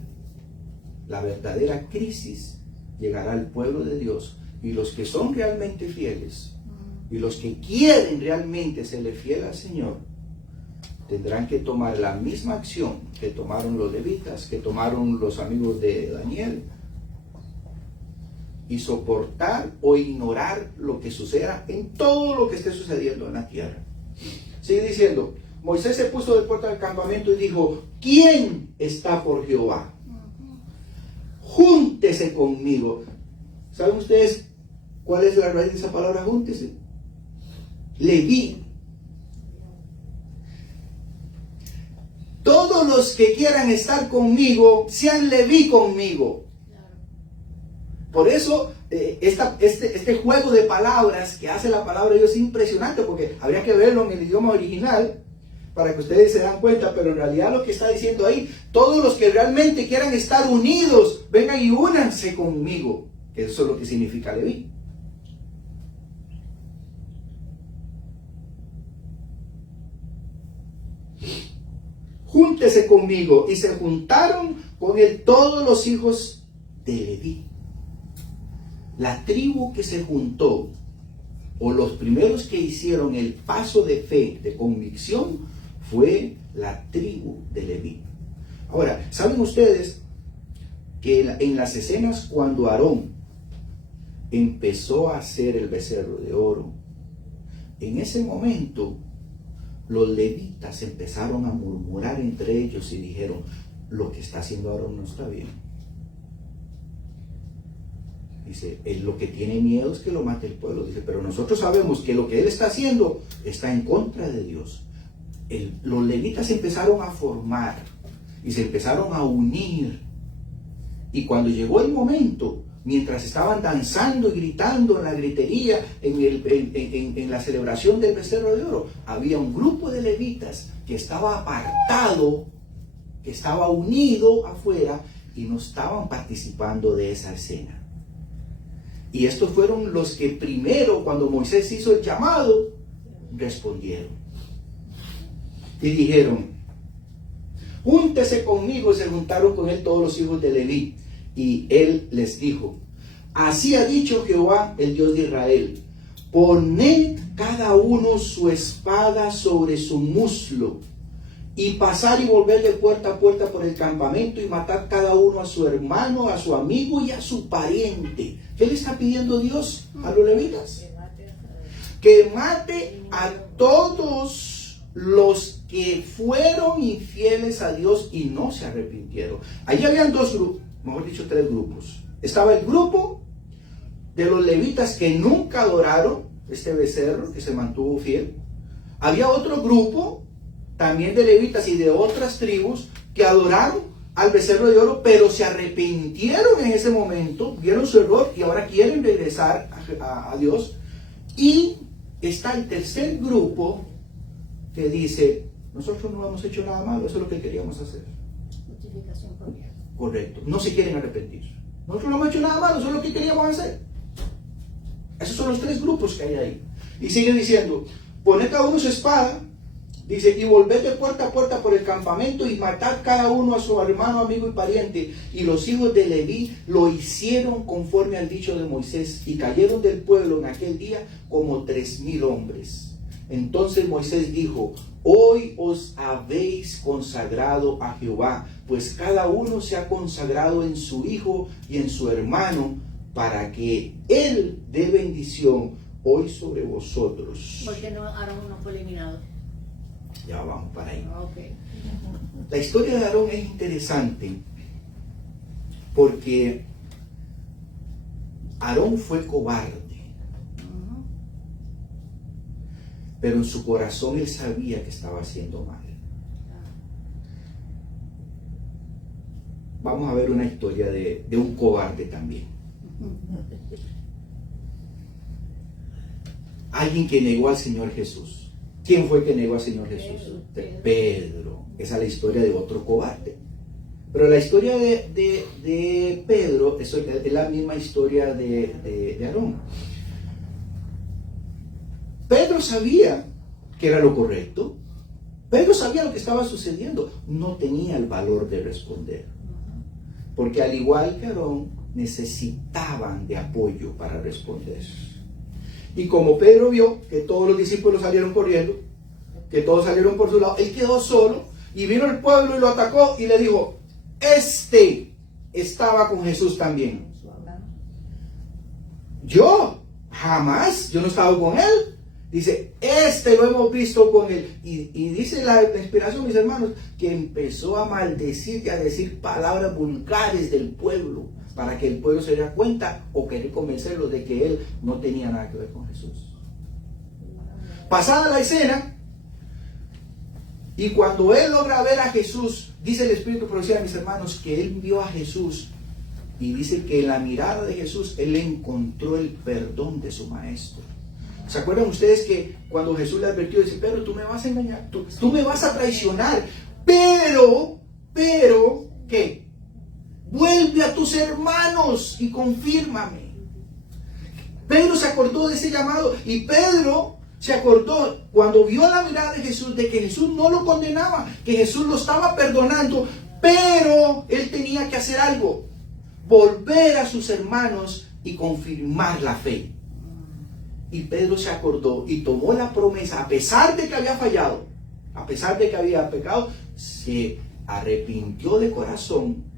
La verdadera crisis llegará al pueblo de Dios, y los que son realmente fieles y los que quieren realmente serle fiel al Señor tendrán que tomar la misma acción que tomaron los levitas, que tomaron los amigos de Daniel, y soportar o ignorar lo que suceda en todo lo que esté sucediendo en la tierra. Sigue diciendo, Moisés se puso de puerta del campamento y dijo, ¿quién está por Jehová? Júntese conmigo. ¿Saben ustedes cuál es la raíz de esa palabra júntese? Leví. Todos los que quieran estar conmigo, sean Leví conmigo. Claro. Por eso este juego de palabras que hace la palabra de Dios es impresionante, porque habría que verlo en el idioma original para que ustedes se dan cuenta, pero en realidad lo que está diciendo ahí, todos los que realmente quieran estar unidos, vengan y únanse conmigo, que eso es lo que significa Leví. Júntese conmigo, y se juntaron con él todos los hijos de Leví. La tribu que se juntó, o los primeros que hicieron el paso de fe, de convicción, fue la tribu de Leví. Ahora, ¿saben ustedes que en las escenas cuando Aarón empezó a hacer el becerro de oro, en ese momento los levitas empezaron a murmurar entre ellos y dijeron, lo que está haciendo Aarón no está bien? Dice, él lo que tiene miedo es que lo mate el pueblo. Dice, pero nosotros sabemos que lo que él está haciendo está en contra de Dios. Los levitas se empezaron a formar y se empezaron a unir. Y cuando llegó el momento, mientras estaban danzando y gritando en la gritería, en la celebración del becerro de oro, había un grupo de levitas que estaba apartado, que estaba unido afuera y no estaban participando de esa escena. Y estos fueron los que primero, cuando Moisés hizo el llamado, respondieron. Y dijeron, júntese conmigo. Y se juntaron con él todos los hijos de Leví. Y él les dijo, así ha dicho Jehová, el Dios de Israel, poned cada uno su espada sobre su muslo y pasar y volver de puerta a puerta por el campamento y matar cada uno a su hermano, a su amigo y a su pariente. ¿Qué le está pidiendo Dios a los levitas? Que mate a todos los que fueron infieles a Dios y no se arrepintieron. Allí habían dos grupos, mejor dicho, tres grupos. Estaba el grupo de los levitas que nunca adoraron este becerro, que se mantuvo fiel. Había otro grupo también de levitas y de otras tribus que adoraron al becerro de oro, pero se arrepintieron en ese momento, vieron su error y ahora quieren regresar a Dios. Y está el tercer grupo que dice, nosotros no hemos hecho nada malo, eso es lo que queríamos hacer. Justificación propia. Correcto, no se quieren arrepentir. Nosotros no hemos hecho nada malo, eso es lo que queríamos hacer. Esos son los tres grupos que hay ahí. Y sigue diciendo, poned cada uno su espada, dice, y volved de puerta a puerta por el campamento y matad cada uno a su hermano, amigo y pariente. Y los hijos de Leví lo hicieron conforme al dicho de Moisés, y cayeron del pueblo en aquel día como 3,000 hombres. Entonces Moisés dijo, hoy os habéis consagrado a Jehová, pues cada uno se ha consagrado en su hijo y en su hermano, para que él dé bendición hoy sobre vosotros. ¿Por qué no Aarón no fue eliminado? Ya vamos para ahí. Okay. La historia de Aarón es interesante porque Aarón fue cobarde, pero en su corazón él sabía que estaba haciendo mal. Vamos a ver una historia de un cobarde también. Alguien que negó al Señor Jesús. ¿Quién fue que negó al Señor Jesús? Pedro. Esa es la historia de otro cobarde. Pero la historia de Pedro es la misma historia de Aarón. Pedro sabía que era lo correcto. Pedro sabía lo que estaba sucediendo. No tenía el valor de responder. Porque al igual que Aarón, necesitaban de apoyo para responder. Y como Pedro vio que todos los discípulos salieron corriendo, que todos salieron por su lado, él quedó solo y vino el pueblo y lo atacó y le dijo, este estaba con Jesús también. Yo no estaba con él. Dice, este lo hemos visto con él. Y dice la inspiración, mis hermanos, que empezó a maldecir y a decir palabras vulgares del pueblo, para que el pueblo se diera cuenta o querer convencerlo de que él no tenía nada que ver con Jesús. Pasada la escena, y cuando él logra ver a Jesús, dice el Espíritu profecía, mis hermanos, que él vio a Jesús, y dice que en la mirada de Jesús, él encontró el perdón de su maestro. ¿Se acuerdan ustedes que cuando Jesús le advirtió, dice, pero tú me vas a engañar, tú me vas a traicionar, pero, ¿qué? Vuelve a tus hermanos y confírmame. Pedro se acordó de ese llamado y Pedro se acordó cuando vio la mirada de Jesús de que Jesús no lo condenaba, que Jesús lo estaba perdonando, pero él tenía que hacer algo, volver a sus hermanos y confirmar la fe. Y Pedro se acordó y tomó la promesa, a pesar de que había fallado, a pesar de que había pecado, se arrepintió de corazón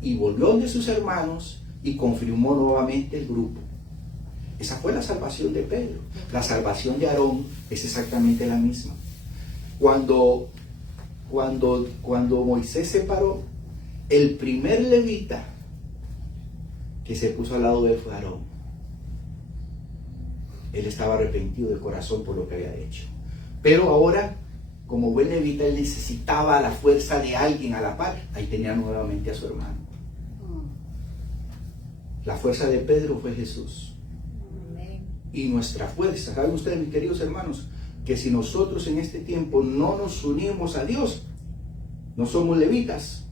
y volvió de sus hermanos y confirmó nuevamente el grupo. Esa fue la salvación de Pedro. La salvación de Aarón es exactamente la misma. Cuando Moisés se paró, el primer levita que se puso al lado de él fue Aarón. Él estaba arrepentido de corazón por lo que había hecho. Pero ahora, como buen levita, él necesitaba la fuerza de alguien a la par. Ahí tenía nuevamente a su hermano. La fuerza de Pedro fue Jesús. Y nuestra fuerza, ¿saben ustedes, mis queridos hermanos? Que si nosotros en este tiempo no nos unimos a Dios, no somos levitas,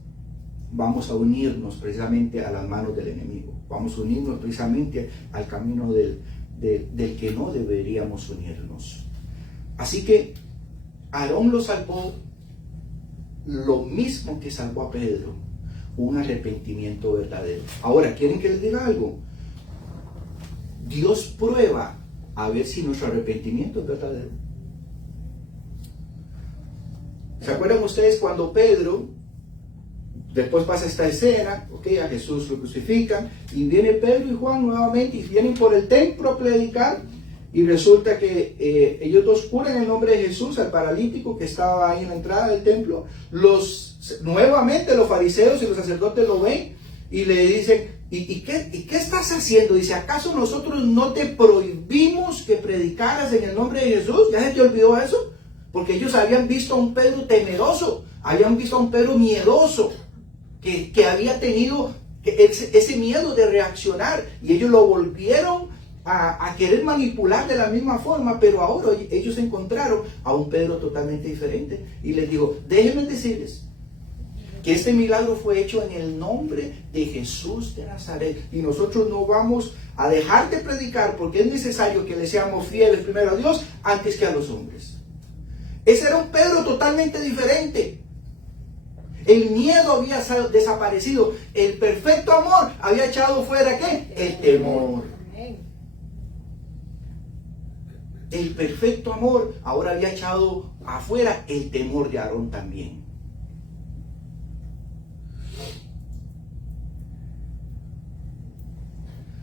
vamos a unirnos precisamente a las manos del enemigo. Vamos a unirnos precisamente al camino del que no deberíamos unirnos. Así que Aarón lo salvó lo mismo que salvó a Pedro, un arrepentimiento verdadero. Ahora, ¿quieren que les diga algo? Dios prueba a ver si nuestro arrepentimiento es verdadero. ¿Se acuerdan ustedes cuando Pedro, después pasa esta escena, a Jesús lo crucifican, y viene Pedro y Juan nuevamente y vienen por el templo a predicar, y resulta que ellos dos curan el nombre de Jesús al paralítico que estaba ahí en la entrada del templo. Nuevamente los fariseos y los sacerdotes lo ven y le dicen, ¿y qué estás haciendo? Dice, ¿acaso nosotros no te prohibimos que predicaras en el nombre de Jesús? ¿Ya se te olvidó eso? Porque ellos habían visto a un Pedro temeroso, habían visto a un Pedro miedoso, que había tenido ese miedo de reaccionar, y ellos lo volvieron a querer manipular de la misma forma, pero ahora ellos encontraron a un Pedro totalmente diferente, y les digo, déjenme decirles que este milagro fue hecho en el nombre de Jesús de Nazaret, y nosotros no vamos a dejar de predicar porque es necesario que le seamos fieles primero a Dios antes que a los hombres. Ese era un Pedro totalmente diferente. El miedo había desaparecido. El perfecto amor había echado fuera ¿qué? El temor. El perfecto amor ahora había echado afuera el temor de Aarón también.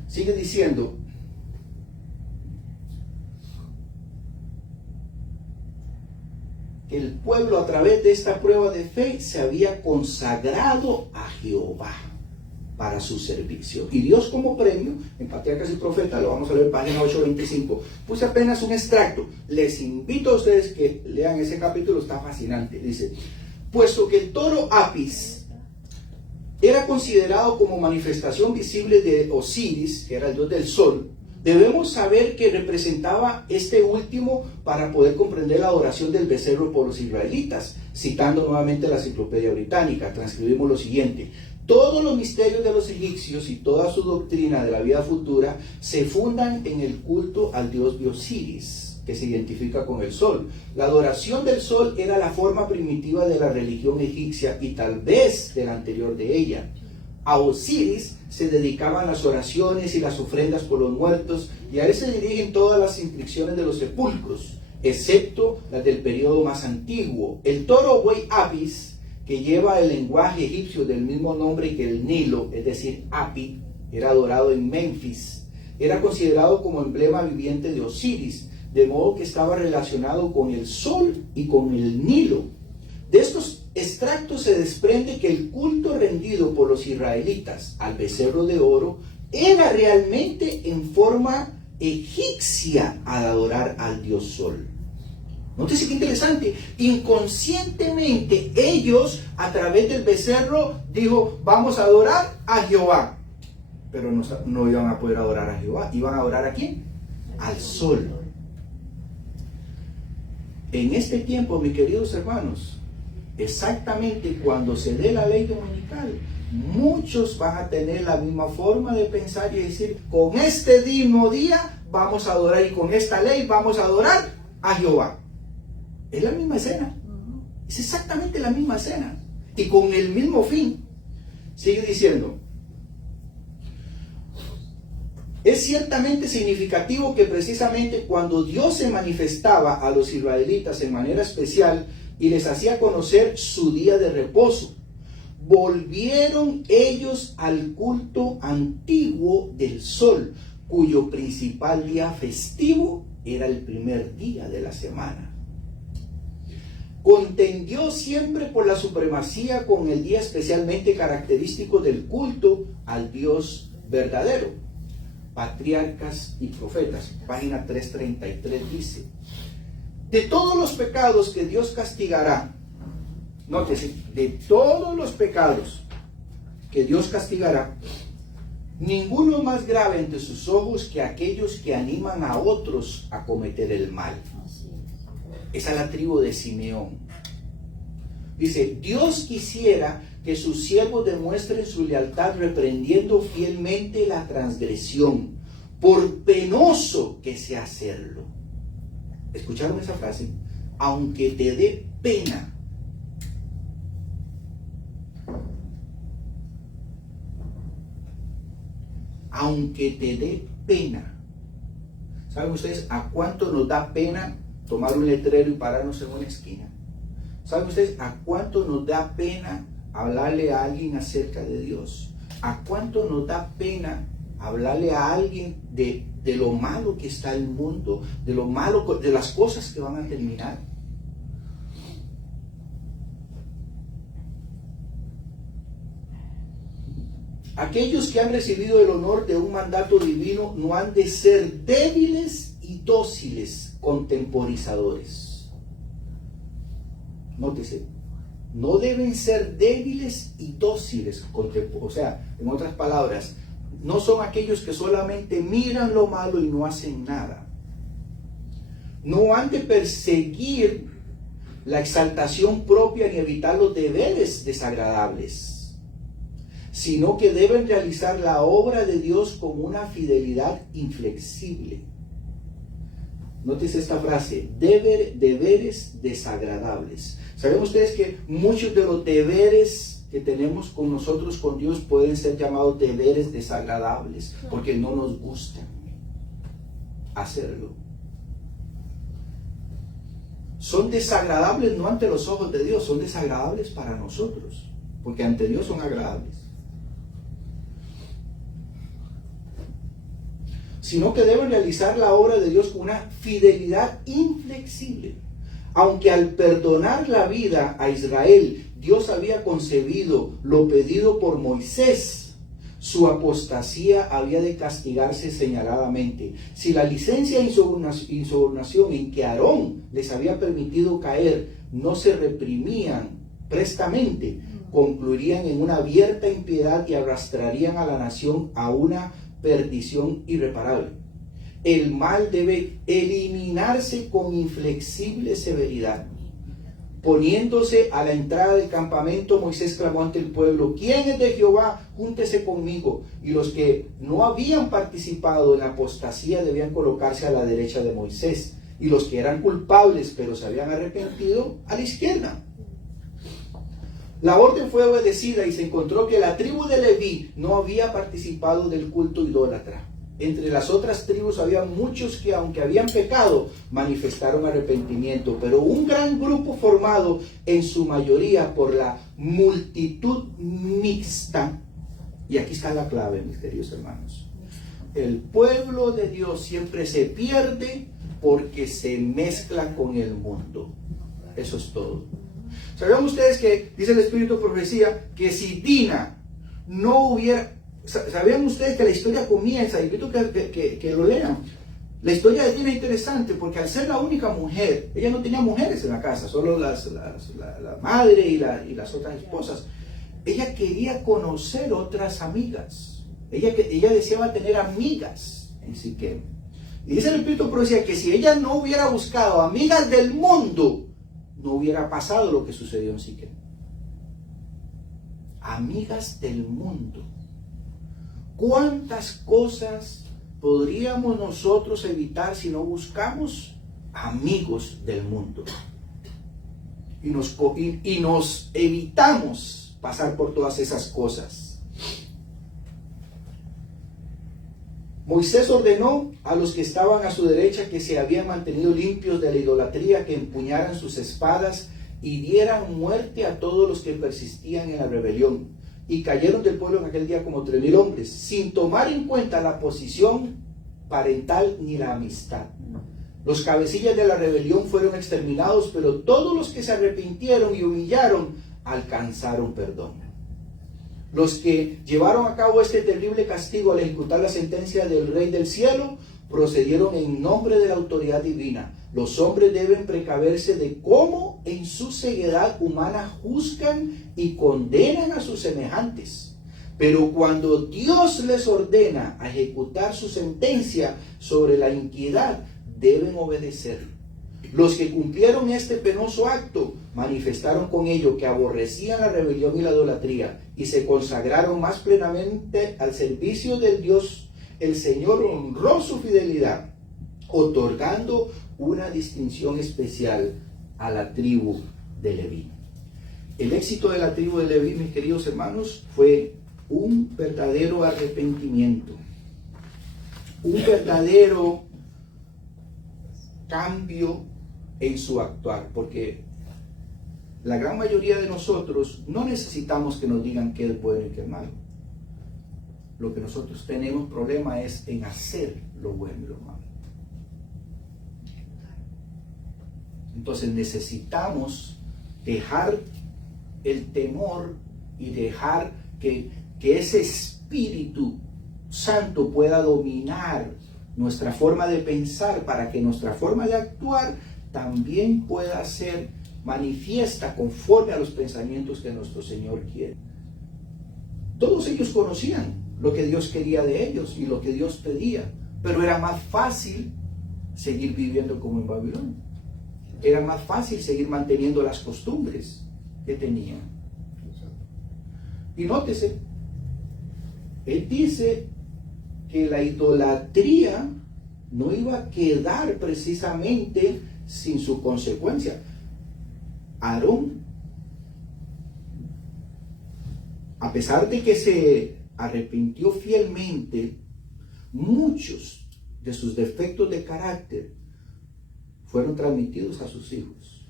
Sigue diciendo, el pueblo a través de esta prueba de fe se había consagrado a Jehová para su servicio. Y Dios como premio, en Patriarcas y Profetas, lo vamos a leer en página 825, puse apenas un extracto. Les invito a ustedes que lean ese capítulo, está fascinante. Dice, puesto que el toro Apis era considerado como manifestación visible de Osiris, que era el dios del sol, debemos saber que representaba este último para poder comprender la adoración del becerro por los israelitas. Citando nuevamente la Enciclopedia Británica, transcribimos lo siguiente: todos los misterios de los egipcios y toda su doctrina de la vida futura se fundan en el culto al dios de Osiris, que se identifica con el sol. La adoración del sol era la forma primitiva de la religión egipcia y tal vez de la anterior de ella. A Osiris se dedicaban las oraciones y las ofrendas por los muertos, y a él se dirigen todas las inscripciones de los sepulcros, excepto las del periodo más antiguo. El toro buey Apis, que lleva el lenguaje egipcio del mismo nombre que el Nilo, es decir, Api, era adorado en Memphis. Era considerado como emblema viviente de Osiris, de modo que estaba relacionado con el sol y con el Nilo. De estos extractos se desprende que el culto rendido por los israelitas al becerro de oro era realmente en forma egipcia al adorar al dios sol. Nótese qué interesante. Inconscientemente ellos, a través del becerro, dijo, vamos a adorar a Jehová. Pero no iban a poder adorar a Jehová. ¿Iban a adorar a quién? Al sol. En este tiempo, mis queridos hermanos, exactamente cuando se dé la ley dominical, muchos van a tener la misma forma de pensar y decir, con este mismo día vamos a adorar, y con esta ley vamos a adorar a Jehová. Es la misma escena, es exactamente la misma escena, y con el mismo fin. Sigue diciendo, es ciertamente significativo que precisamente cuando Dios se manifestaba a los israelitas en manera especial y les hacía conocer su día de reposo, volvieron ellos al culto antiguo del sol, cuyo principal día festivo era el primer día de la semana. Contendió siempre por la supremacía con el día especialmente característico del culto al Dios verdadero. Patriarcas y Profetas, página 333 dice, de todos los pecados que Dios castigará, nótese, de todos los pecados que Dios castigará, ninguno más grave ante sus ojos que aquellos que animan a otros a cometer el mal. Esa es la tribu de Simeón. Dice, Dios quisiera que sus siervos demuestren su lealtad reprendiendo fielmente la transgresión, por penoso que sea hacerlo. ¿Escucharon esa frase? Aunque te dé pena. Aunque te dé pena. ¿Saben ustedes a cuánto nos da pena tomar un letrero y pararnos en una esquina? ¿Saben ustedes a cuánto nos da pena hablarle a alguien acerca de Dios? ¿A cuánto nos da pena hablarle a alguien de lo malo que está el mundo, de lo malo, de las cosas que van a terminar? Aquellos que han recibido el honor de un mandato divino no han de ser débiles y dóciles contemporizadores. Nótese, no deben ser débiles y dóciles, o sea, en otras palabras, no son aquellos que solamente miran lo malo y no hacen nada. No han de perseguir la exaltación propia ni evitar los deberes desagradables, sino que deben realizar la obra de Dios con una fidelidad inflexible. Nótese esta frase, deberes desagradables. ¿Saben ustedes que muchos de los deberes que tenemos con nosotros, con Dios, pueden ser llamados deberes desagradables? Porque no nos gusta hacerlo. Son desagradables no ante los ojos de Dios, son desagradables para nosotros, porque ante Dios son agradables. Sino que deben realizar la obra de Dios con una fidelidad inflexible. Aunque al perdonar la vida a Israel, Dios había concebido lo pedido por Moisés, su apostasía había de castigarse señaladamente. Si la licencia de insubordinación en que Aarón les había permitido caer no se reprimían prestamente, concluirían en una abierta impiedad y arrastrarían a la nación a una perdición irreparable. El mal debe eliminarse con inflexible severidad. Poniéndose a la entrada del campamento, Moisés clamó ante el pueblo: ¿Quién es de Jehová? Júntese conmigo. Y los que no habían participado en la apostasía debían colocarse a la derecha de Moisés, y los que eran culpables pero se habían arrepentido a la izquierda. La orden fue obedecida y se encontró que la tribu de Leví no había participado del culto idólatra. Entre las otras tribus había muchos que, aunque habían pecado, manifestaron arrepentimiento, pero un gran grupo formado en su mayoría por la multitud mixta, y aquí está la clave, mis queridos hermanos, el pueblo de Dios siempre se pierde porque se mezcla con el mundo. Eso es todo. ¿Sabían ustedes que, dice el Espíritu de Profecía, que si Dina no hubiera... ¿Sabían ustedes que la historia comienza? Invito que lo lean. La historia de Dina es interesante porque al ser la única mujer, ella no tenía mujeres en la casa, solo la madre y las otras esposas. Ella quería conocer otras amigas. Ella deseaba tener amigas en Siquem. Y dice el Espíritu de Profecía que si ella no hubiera buscado amigas del mundo, no hubiera pasado lo que sucedió en Siquem. Amigas del mundo. ¿Cuántas cosas podríamos nosotros evitar si no buscamos amigos del mundo? Y nos evitamos pasar por todas esas cosas. Moisés ordenó a los que estaban a su derecha, que se habían mantenido limpios de la idolatría, que empuñaran sus espadas y dieran muerte a todos los que persistían en la rebelión. Y cayeron del pueblo en aquel día como 3,000 hombres, sin tomar en cuenta la posición parental ni la amistad. Los cabecillas de la rebelión fueron exterminados, pero todos los que se arrepintieron y humillaron alcanzaron perdón. Los que llevaron a cabo este terrible castigo al ejecutar la sentencia del Rey del Cielo procedieron en nombre de la autoridad divina. Los hombres deben precaverse de cómo en su ceguedad humana juzgan y condenan a sus semejantes. Pero cuando Dios les ordena a ejecutar su sentencia sobre la impiedad, deben obedecer. Los que cumplieron este penoso acto manifestaron con ello que aborrecían la rebelión y la idolatría y se consagraron más plenamente al servicio del Dios. El Señor honró su fidelidad, otorgando una distinción especial a la tribu de Leví. El éxito de la tribu de Leví, mis queridos hermanos, fue un verdadero arrepentimiento, un verdadero cambio en su actuar, porque la gran mayoría de nosotros no necesitamos que nos digan qué es bueno y qué es malo. Lo que nosotros tenemos problema es en hacer lo bueno y lo malo. Entonces necesitamos dejar el temor y dejar que ese Espíritu Santo pueda dominar nuestra forma de pensar, para que nuestra forma de actuar también pueda ser manifiesta conforme a los pensamientos que nuestro Señor quiere. Todos ellos conocían lo que Dios quería de ellos y lo que Dios pedía, pero era más fácil seguir viviendo como en Babilonia. Era más fácil seguir manteniendo las costumbres que tenían. Y nótese, él dice que la idolatría no iba a quedar precisamente sin su consecuencia. Aarón, a pesar de que se arrepintió fielmente, muchos de sus defectos de carácter fueron transmitidos a sus hijos.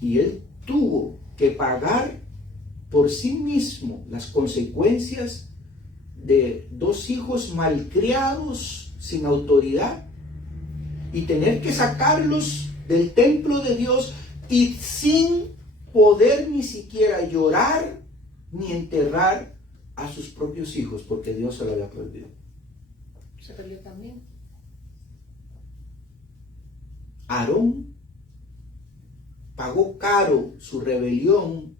Y él tuvo que pagar por sí mismo las consecuencias de 2 hijos malcriados, sin autoridad, y tener que sacarlos del templo de Dios y sin poder ni siquiera llorar ni enterrar a sus propios hijos, porque Dios se lo había prohibido. Se perdió también. Aarón pagó caro su rebelión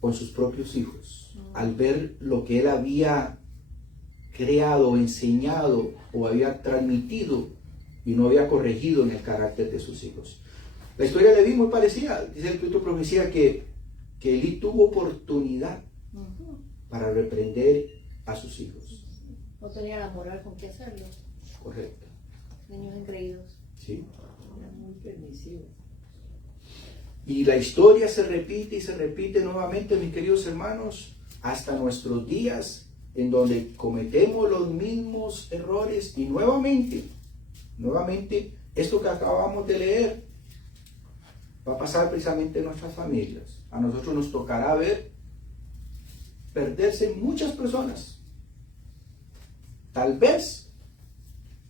con sus propios hijos, al ver lo que él había creado, enseñado o había transmitido y no había corregido en el carácter de sus hijos. La historia de Leví muy parecida. Dice el Espíritu Profecía que Elí tuvo oportunidad para reprender a sus hijos. No tenía la moral con qué hacerlo. Correcto. Niños engreídos. Sí. Era muy permisivo. Y la historia se repite y se repite nuevamente, mis queridos hermanos, hasta nuestros días, en donde cometemos los mismos errores. Y nuevamente, esto que acabamos de leer va a pasar precisamente en nuestras familias. A nosotros nos tocará ver perderse muchas personas. Tal vez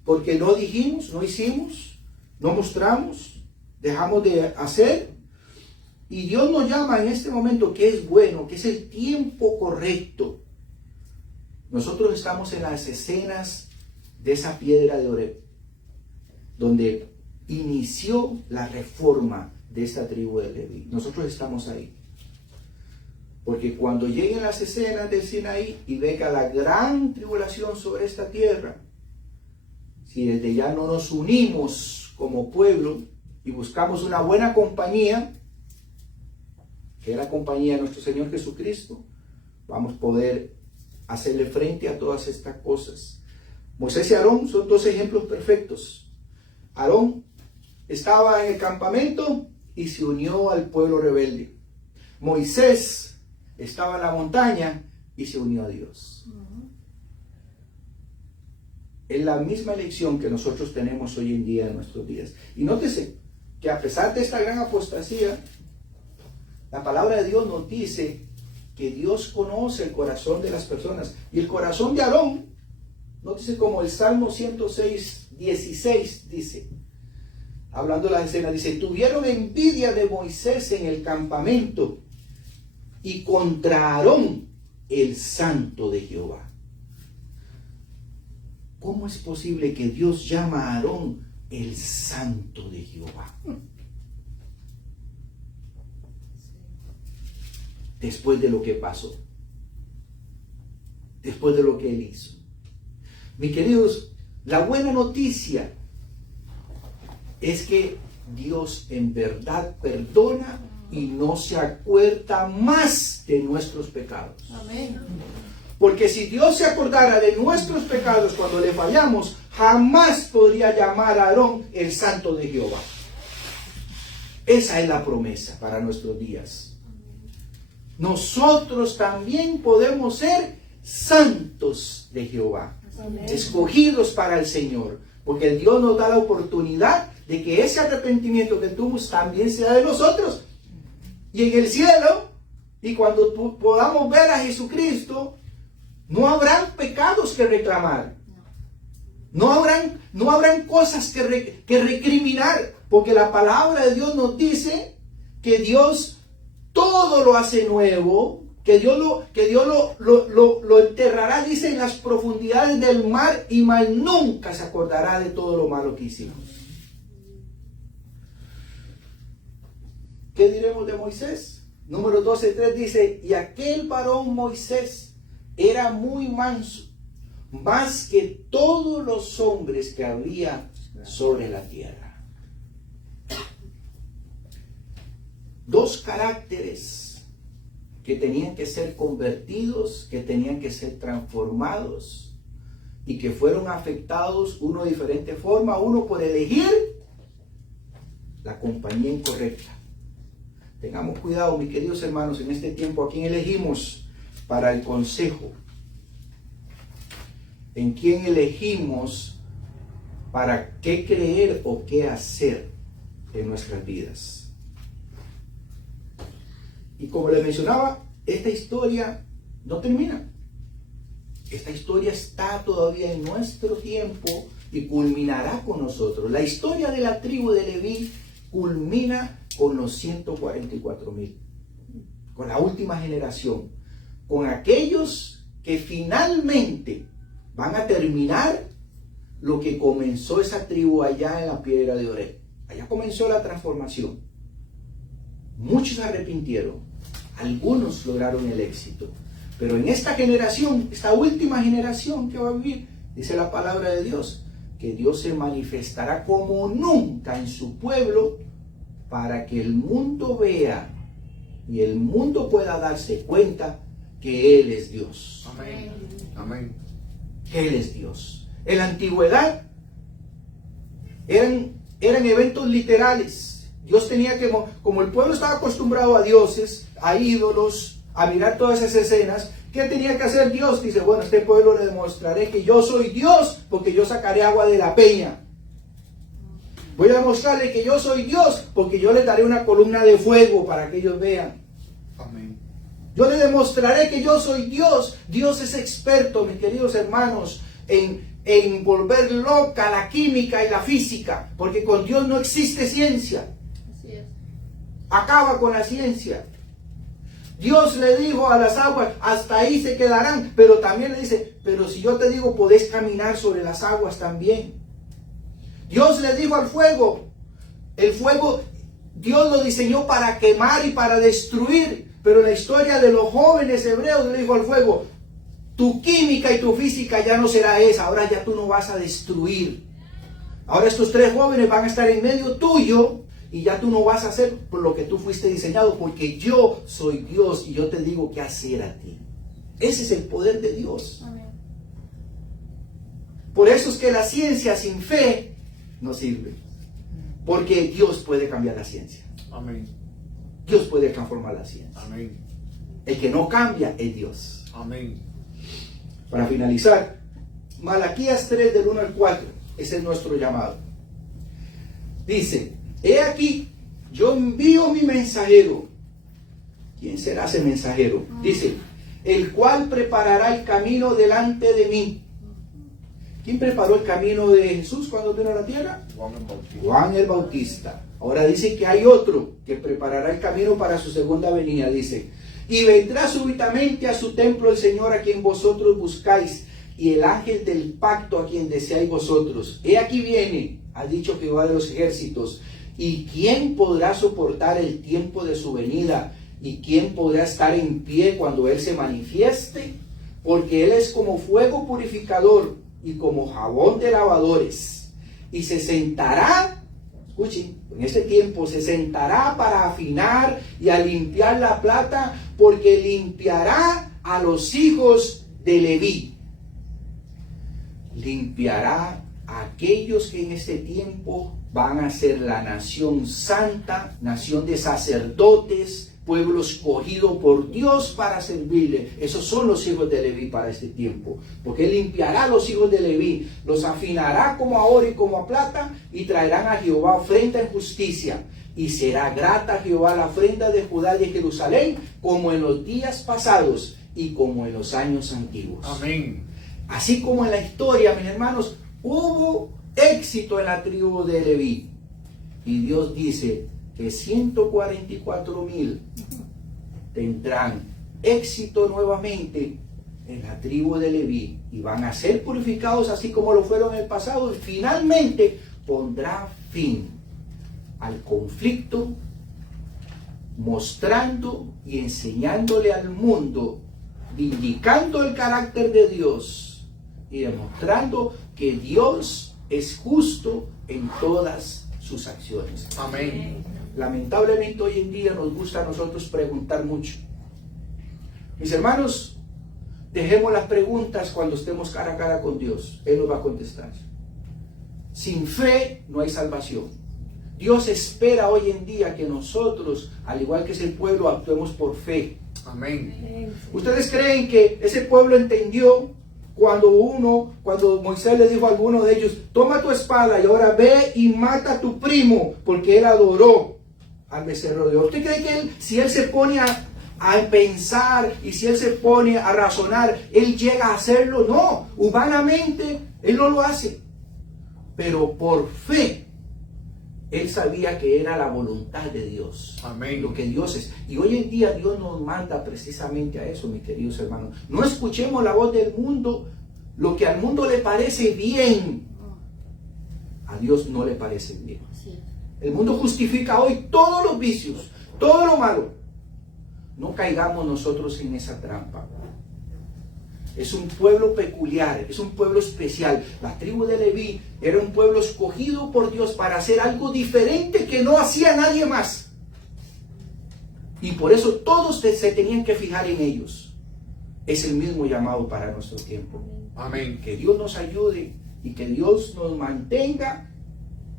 porque no dijimos, no hicimos, no mostramos, dejamos de hacer. Y Dios nos llama en este momento que es bueno, que es el tiempo correcto. Nosotros estamos en las escenas de esa piedra de Oreb, donde inició la reforma de esta tribu de Leví. Nosotros estamos ahí. Porque cuando lleguen las escenas del Sinaí y venga la gran tribulación sobre esta tierra, si desde ya no nos unimos como pueblo y buscamos una buena compañía, que es la compañía de nuestro Señor Jesucristo, vamos a poder hacerle frente a todas estas cosas. Moisés y Aarón son 2 ejemplos perfectos. Aarón estaba en el campamento y se unió al pueblo rebelde. Moisés estaba en la montaña y se unió a Dios. Es la misma elección que nosotros tenemos hoy en día en nuestros días. Y nótese que a pesar de esta gran apostasía, la palabra de Dios nos dice que Dios conoce el corazón de las personas. Y el corazón de Aarón, nótese como el Salmo 106, 16 dice, hablando de las escenas, dice, tuvieron envidia de Moisés en el campamento y contra Aarón, el santo de Jehová. ¿Cómo es posible que Dios llama a Aarón el santo de Jehová? Después de lo que pasó, después de lo que él hizo. Mis queridos, la buena noticia es que Dios en verdad perdona y no se acuerda más de nuestros pecados. Amén. Porque si Dios se acordara de nuestros pecados cuando le fallamos, jamás podría llamar a Aarón el santo de Jehová. Esa es la promesa para nuestros días. Nosotros también podemos ser santos de Jehová, Amén. escogidos para el Señor, porque el Dios nos da la oportunidad de que ese arrepentimiento que tuvimos también sea de nosotros. Y en el cielo, y cuando podamos ver a Jesucristo, no habrán pecados que reclamar. No habrán cosas que recriminar, porque la palabra de Dios nos dice que Dios todo lo hace nuevo, que Dios lo enterrará, dice, en las profundidades del mar, y más nunca se acordará de todo lo malo que hicimos. ¿Qué diremos de Moisés? Número 12:3 dice, y aquel varón Moisés era muy manso, más que todos los hombres que había sobre la tierra. Dos caracteres que tenían que ser convertidos, que tenían que ser transformados y que fueron afectados, uno de diferente forma, uno por elegir la compañía incorrecta. Tengamos cuidado, mis queridos hermanos, en este tiempo, ¿a quién elegimos para el consejo? ¿En quién elegimos para qué creer o qué hacer en nuestras vidas? Y como les mencionaba, esta historia no termina. Esta historia está todavía en nuestro tiempo y culminará con nosotros. La historia de la tribu de Leví culmina con los 144,000, con la última generación, con aquellos que finalmente van a terminar lo que comenzó esa tribu allá en la piedra de Oreb. Allá comenzó la transformación. Muchos se arrepintieron, algunos lograron el éxito, pero en esta generación, esta última generación que va a vivir, dice la palabra de Dios, que Dios se manifestará como nunca en su pueblo, para que el mundo vea y el mundo pueda darse cuenta que Él es Dios. Amén. Amén. Él es Dios. En la antigüedad eran eventos literales. Dios tenía que, como el pueblo estaba acostumbrado a dioses, a ídolos, a mirar todas esas escenas, ¿qué tenía que hacer Dios? Dice, bueno, a este pueblo le demostraré que yo soy Dios, porque yo sacaré agua de la peña. Voy a demostrarle que yo soy Dios, porque yo les daré una columna de fuego para que ellos vean. Amén. Yo les demostraré que yo soy Dios. Dios es experto, mis queridos hermanos, en volver loca la química y la física, porque con Dios no existe ciencia. Así es. Acaba con la ciencia. Dios le dijo a las aguas, hasta ahí se quedarán, pero también le dice, pero si yo te digo, podés caminar sobre las aguas también. Dios le dijo al fuego, el fuego Dios lo diseñó para quemar y para destruir, pero en la historia de los jóvenes hebreos le dijo al fuego, tu química y tu física ya no será esa, ahora ya tú no vas a destruir. Ahora estos tres jóvenes van a estar en medio tuyo y ya tú no vas a hacer por lo que tú fuiste diseñado, porque yo soy Dios y yo te digo qué hacer a ti. Ese es el poder de Dios. Amén. Por eso es que la ciencia sin fe no sirve, porque Dios puede cambiar la ciencia. Amén. Dios puede transformar la ciencia. Amén. El que no cambia es Dios. Amén. Para finalizar, Malaquías 3 del 1 al 4, ese es nuestro llamado. Dice, he aquí, yo envío mi mensajero. ¿Quién será ese mensajero? Dice, el cual preparará el camino delante de mí. ¿Quién preparó el camino de Jesús cuando vino a la tierra? Juan el Bautista. Juan el Bautista. Ahora dice que hay otro que preparará el camino para su segunda venida. Dice, y vendrá súbitamente a su templo el Señor a quien vosotros buscáis, y el ángel del pacto a quien deseáis vosotros. He aquí viene, ha dicho Jehová de los ejércitos. ¿Y quién podrá soportar el tiempo de su venida? ¿Y quién podrá estar en pie cuando Él se manifieste? Porque Él es como fuego purificador y como jabón de lavadores. Y se sentará, escuchen, en este tiempo se sentará para afinar y a limpiar la plata, porque limpiará a los hijos de Leví. Limpiará a aquellos que en este tiempo van a ser la nación santa, nación de sacerdotes, pueblo escogido por Dios para servirle. Esos son los hijos de Leví para este tiempo. Porque Él limpiará a los hijos de Leví, los afinará como a oro y como a plata, y traerán a Jehová ofrenda en justicia. Y será grata a Jehová la ofrenda de Judá y de Jerusalén, como en los días pasados y como en los años antiguos. Amén. Así como en la historia, mis hermanos, hubo éxito en la tribu de Leví. Y Dios dice que 144,000 tendrán éxito nuevamente en la tribu de Leví y van a ser purificados así como lo fueron en el pasado, y finalmente pondrá fin al conflicto, mostrando y enseñándole al mundo, vindicando el carácter de Dios y demostrando que Dios es justo en todas sus acciones. Amén. Lamentablemente hoy en día nos gusta a nosotros preguntar mucho. Mis hermanos, dejemos las preguntas cuando estemos cara a cara con Dios. Él nos va a contestar. Sin fe no hay salvación. Dios espera hoy en día que nosotros, al igual que ese pueblo, actuemos por fe. Amén. ¿Ustedes creen que ese pueblo entendió cuando Moisés le dijo a alguno de ellos, toma tu espada y ahora ve y mata a tu primo, porque él adoró al becerro de Dios? ¿Usted cree que si él se pone a pensar y si él se pone a razonar, él llega a hacerlo? No, humanamente él no lo hace, pero por fe él sabía que era la voluntad de Dios. Amén. Lo que Dios es. Y hoy en día Dios nos manda precisamente a eso, mis queridos hermanos. No escuchemos la voz del mundo, lo que al mundo le parece bien, a Dios no le parece bien. Sí. El mundo justifica hoy todos los vicios, todo lo malo. No caigamos nosotros en esa trampa. Es un pueblo peculiar, es un pueblo especial. La tribu de Leví era un pueblo escogido por Dios para hacer algo diferente que no hacía nadie más. Y por eso todos se tenían que fijar en ellos. Es el mismo llamado para nuestro tiempo. Amén. Que Dios nos ayude y que Dios nos mantenga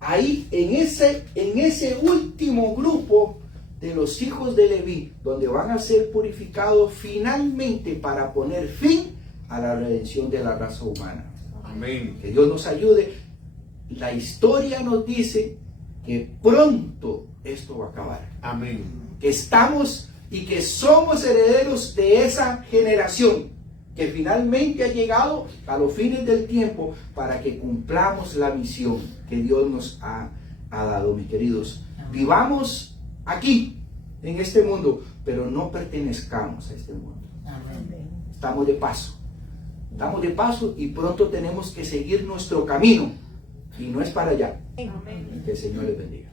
ahí en ese último grupo de los hijos de Leví, donde van a ser purificados finalmente para poner fin a la redención de la raza humana. Amén. Que Dios nos ayude. La historia nos dice que pronto esto va a acabar. Amén. Que estamos y que somos herederos de esa generación que finalmente ha llegado a los fines del tiempo para que cumplamos la misión que Dios nos ha dado, mis queridos. Vivamos aquí, en este mundo, pero no pertenezcamos a este mundo. Estamos de paso. Estamos de paso y pronto tenemos que seguir nuestro camino. Y no es para allá. Que el Señor les bendiga.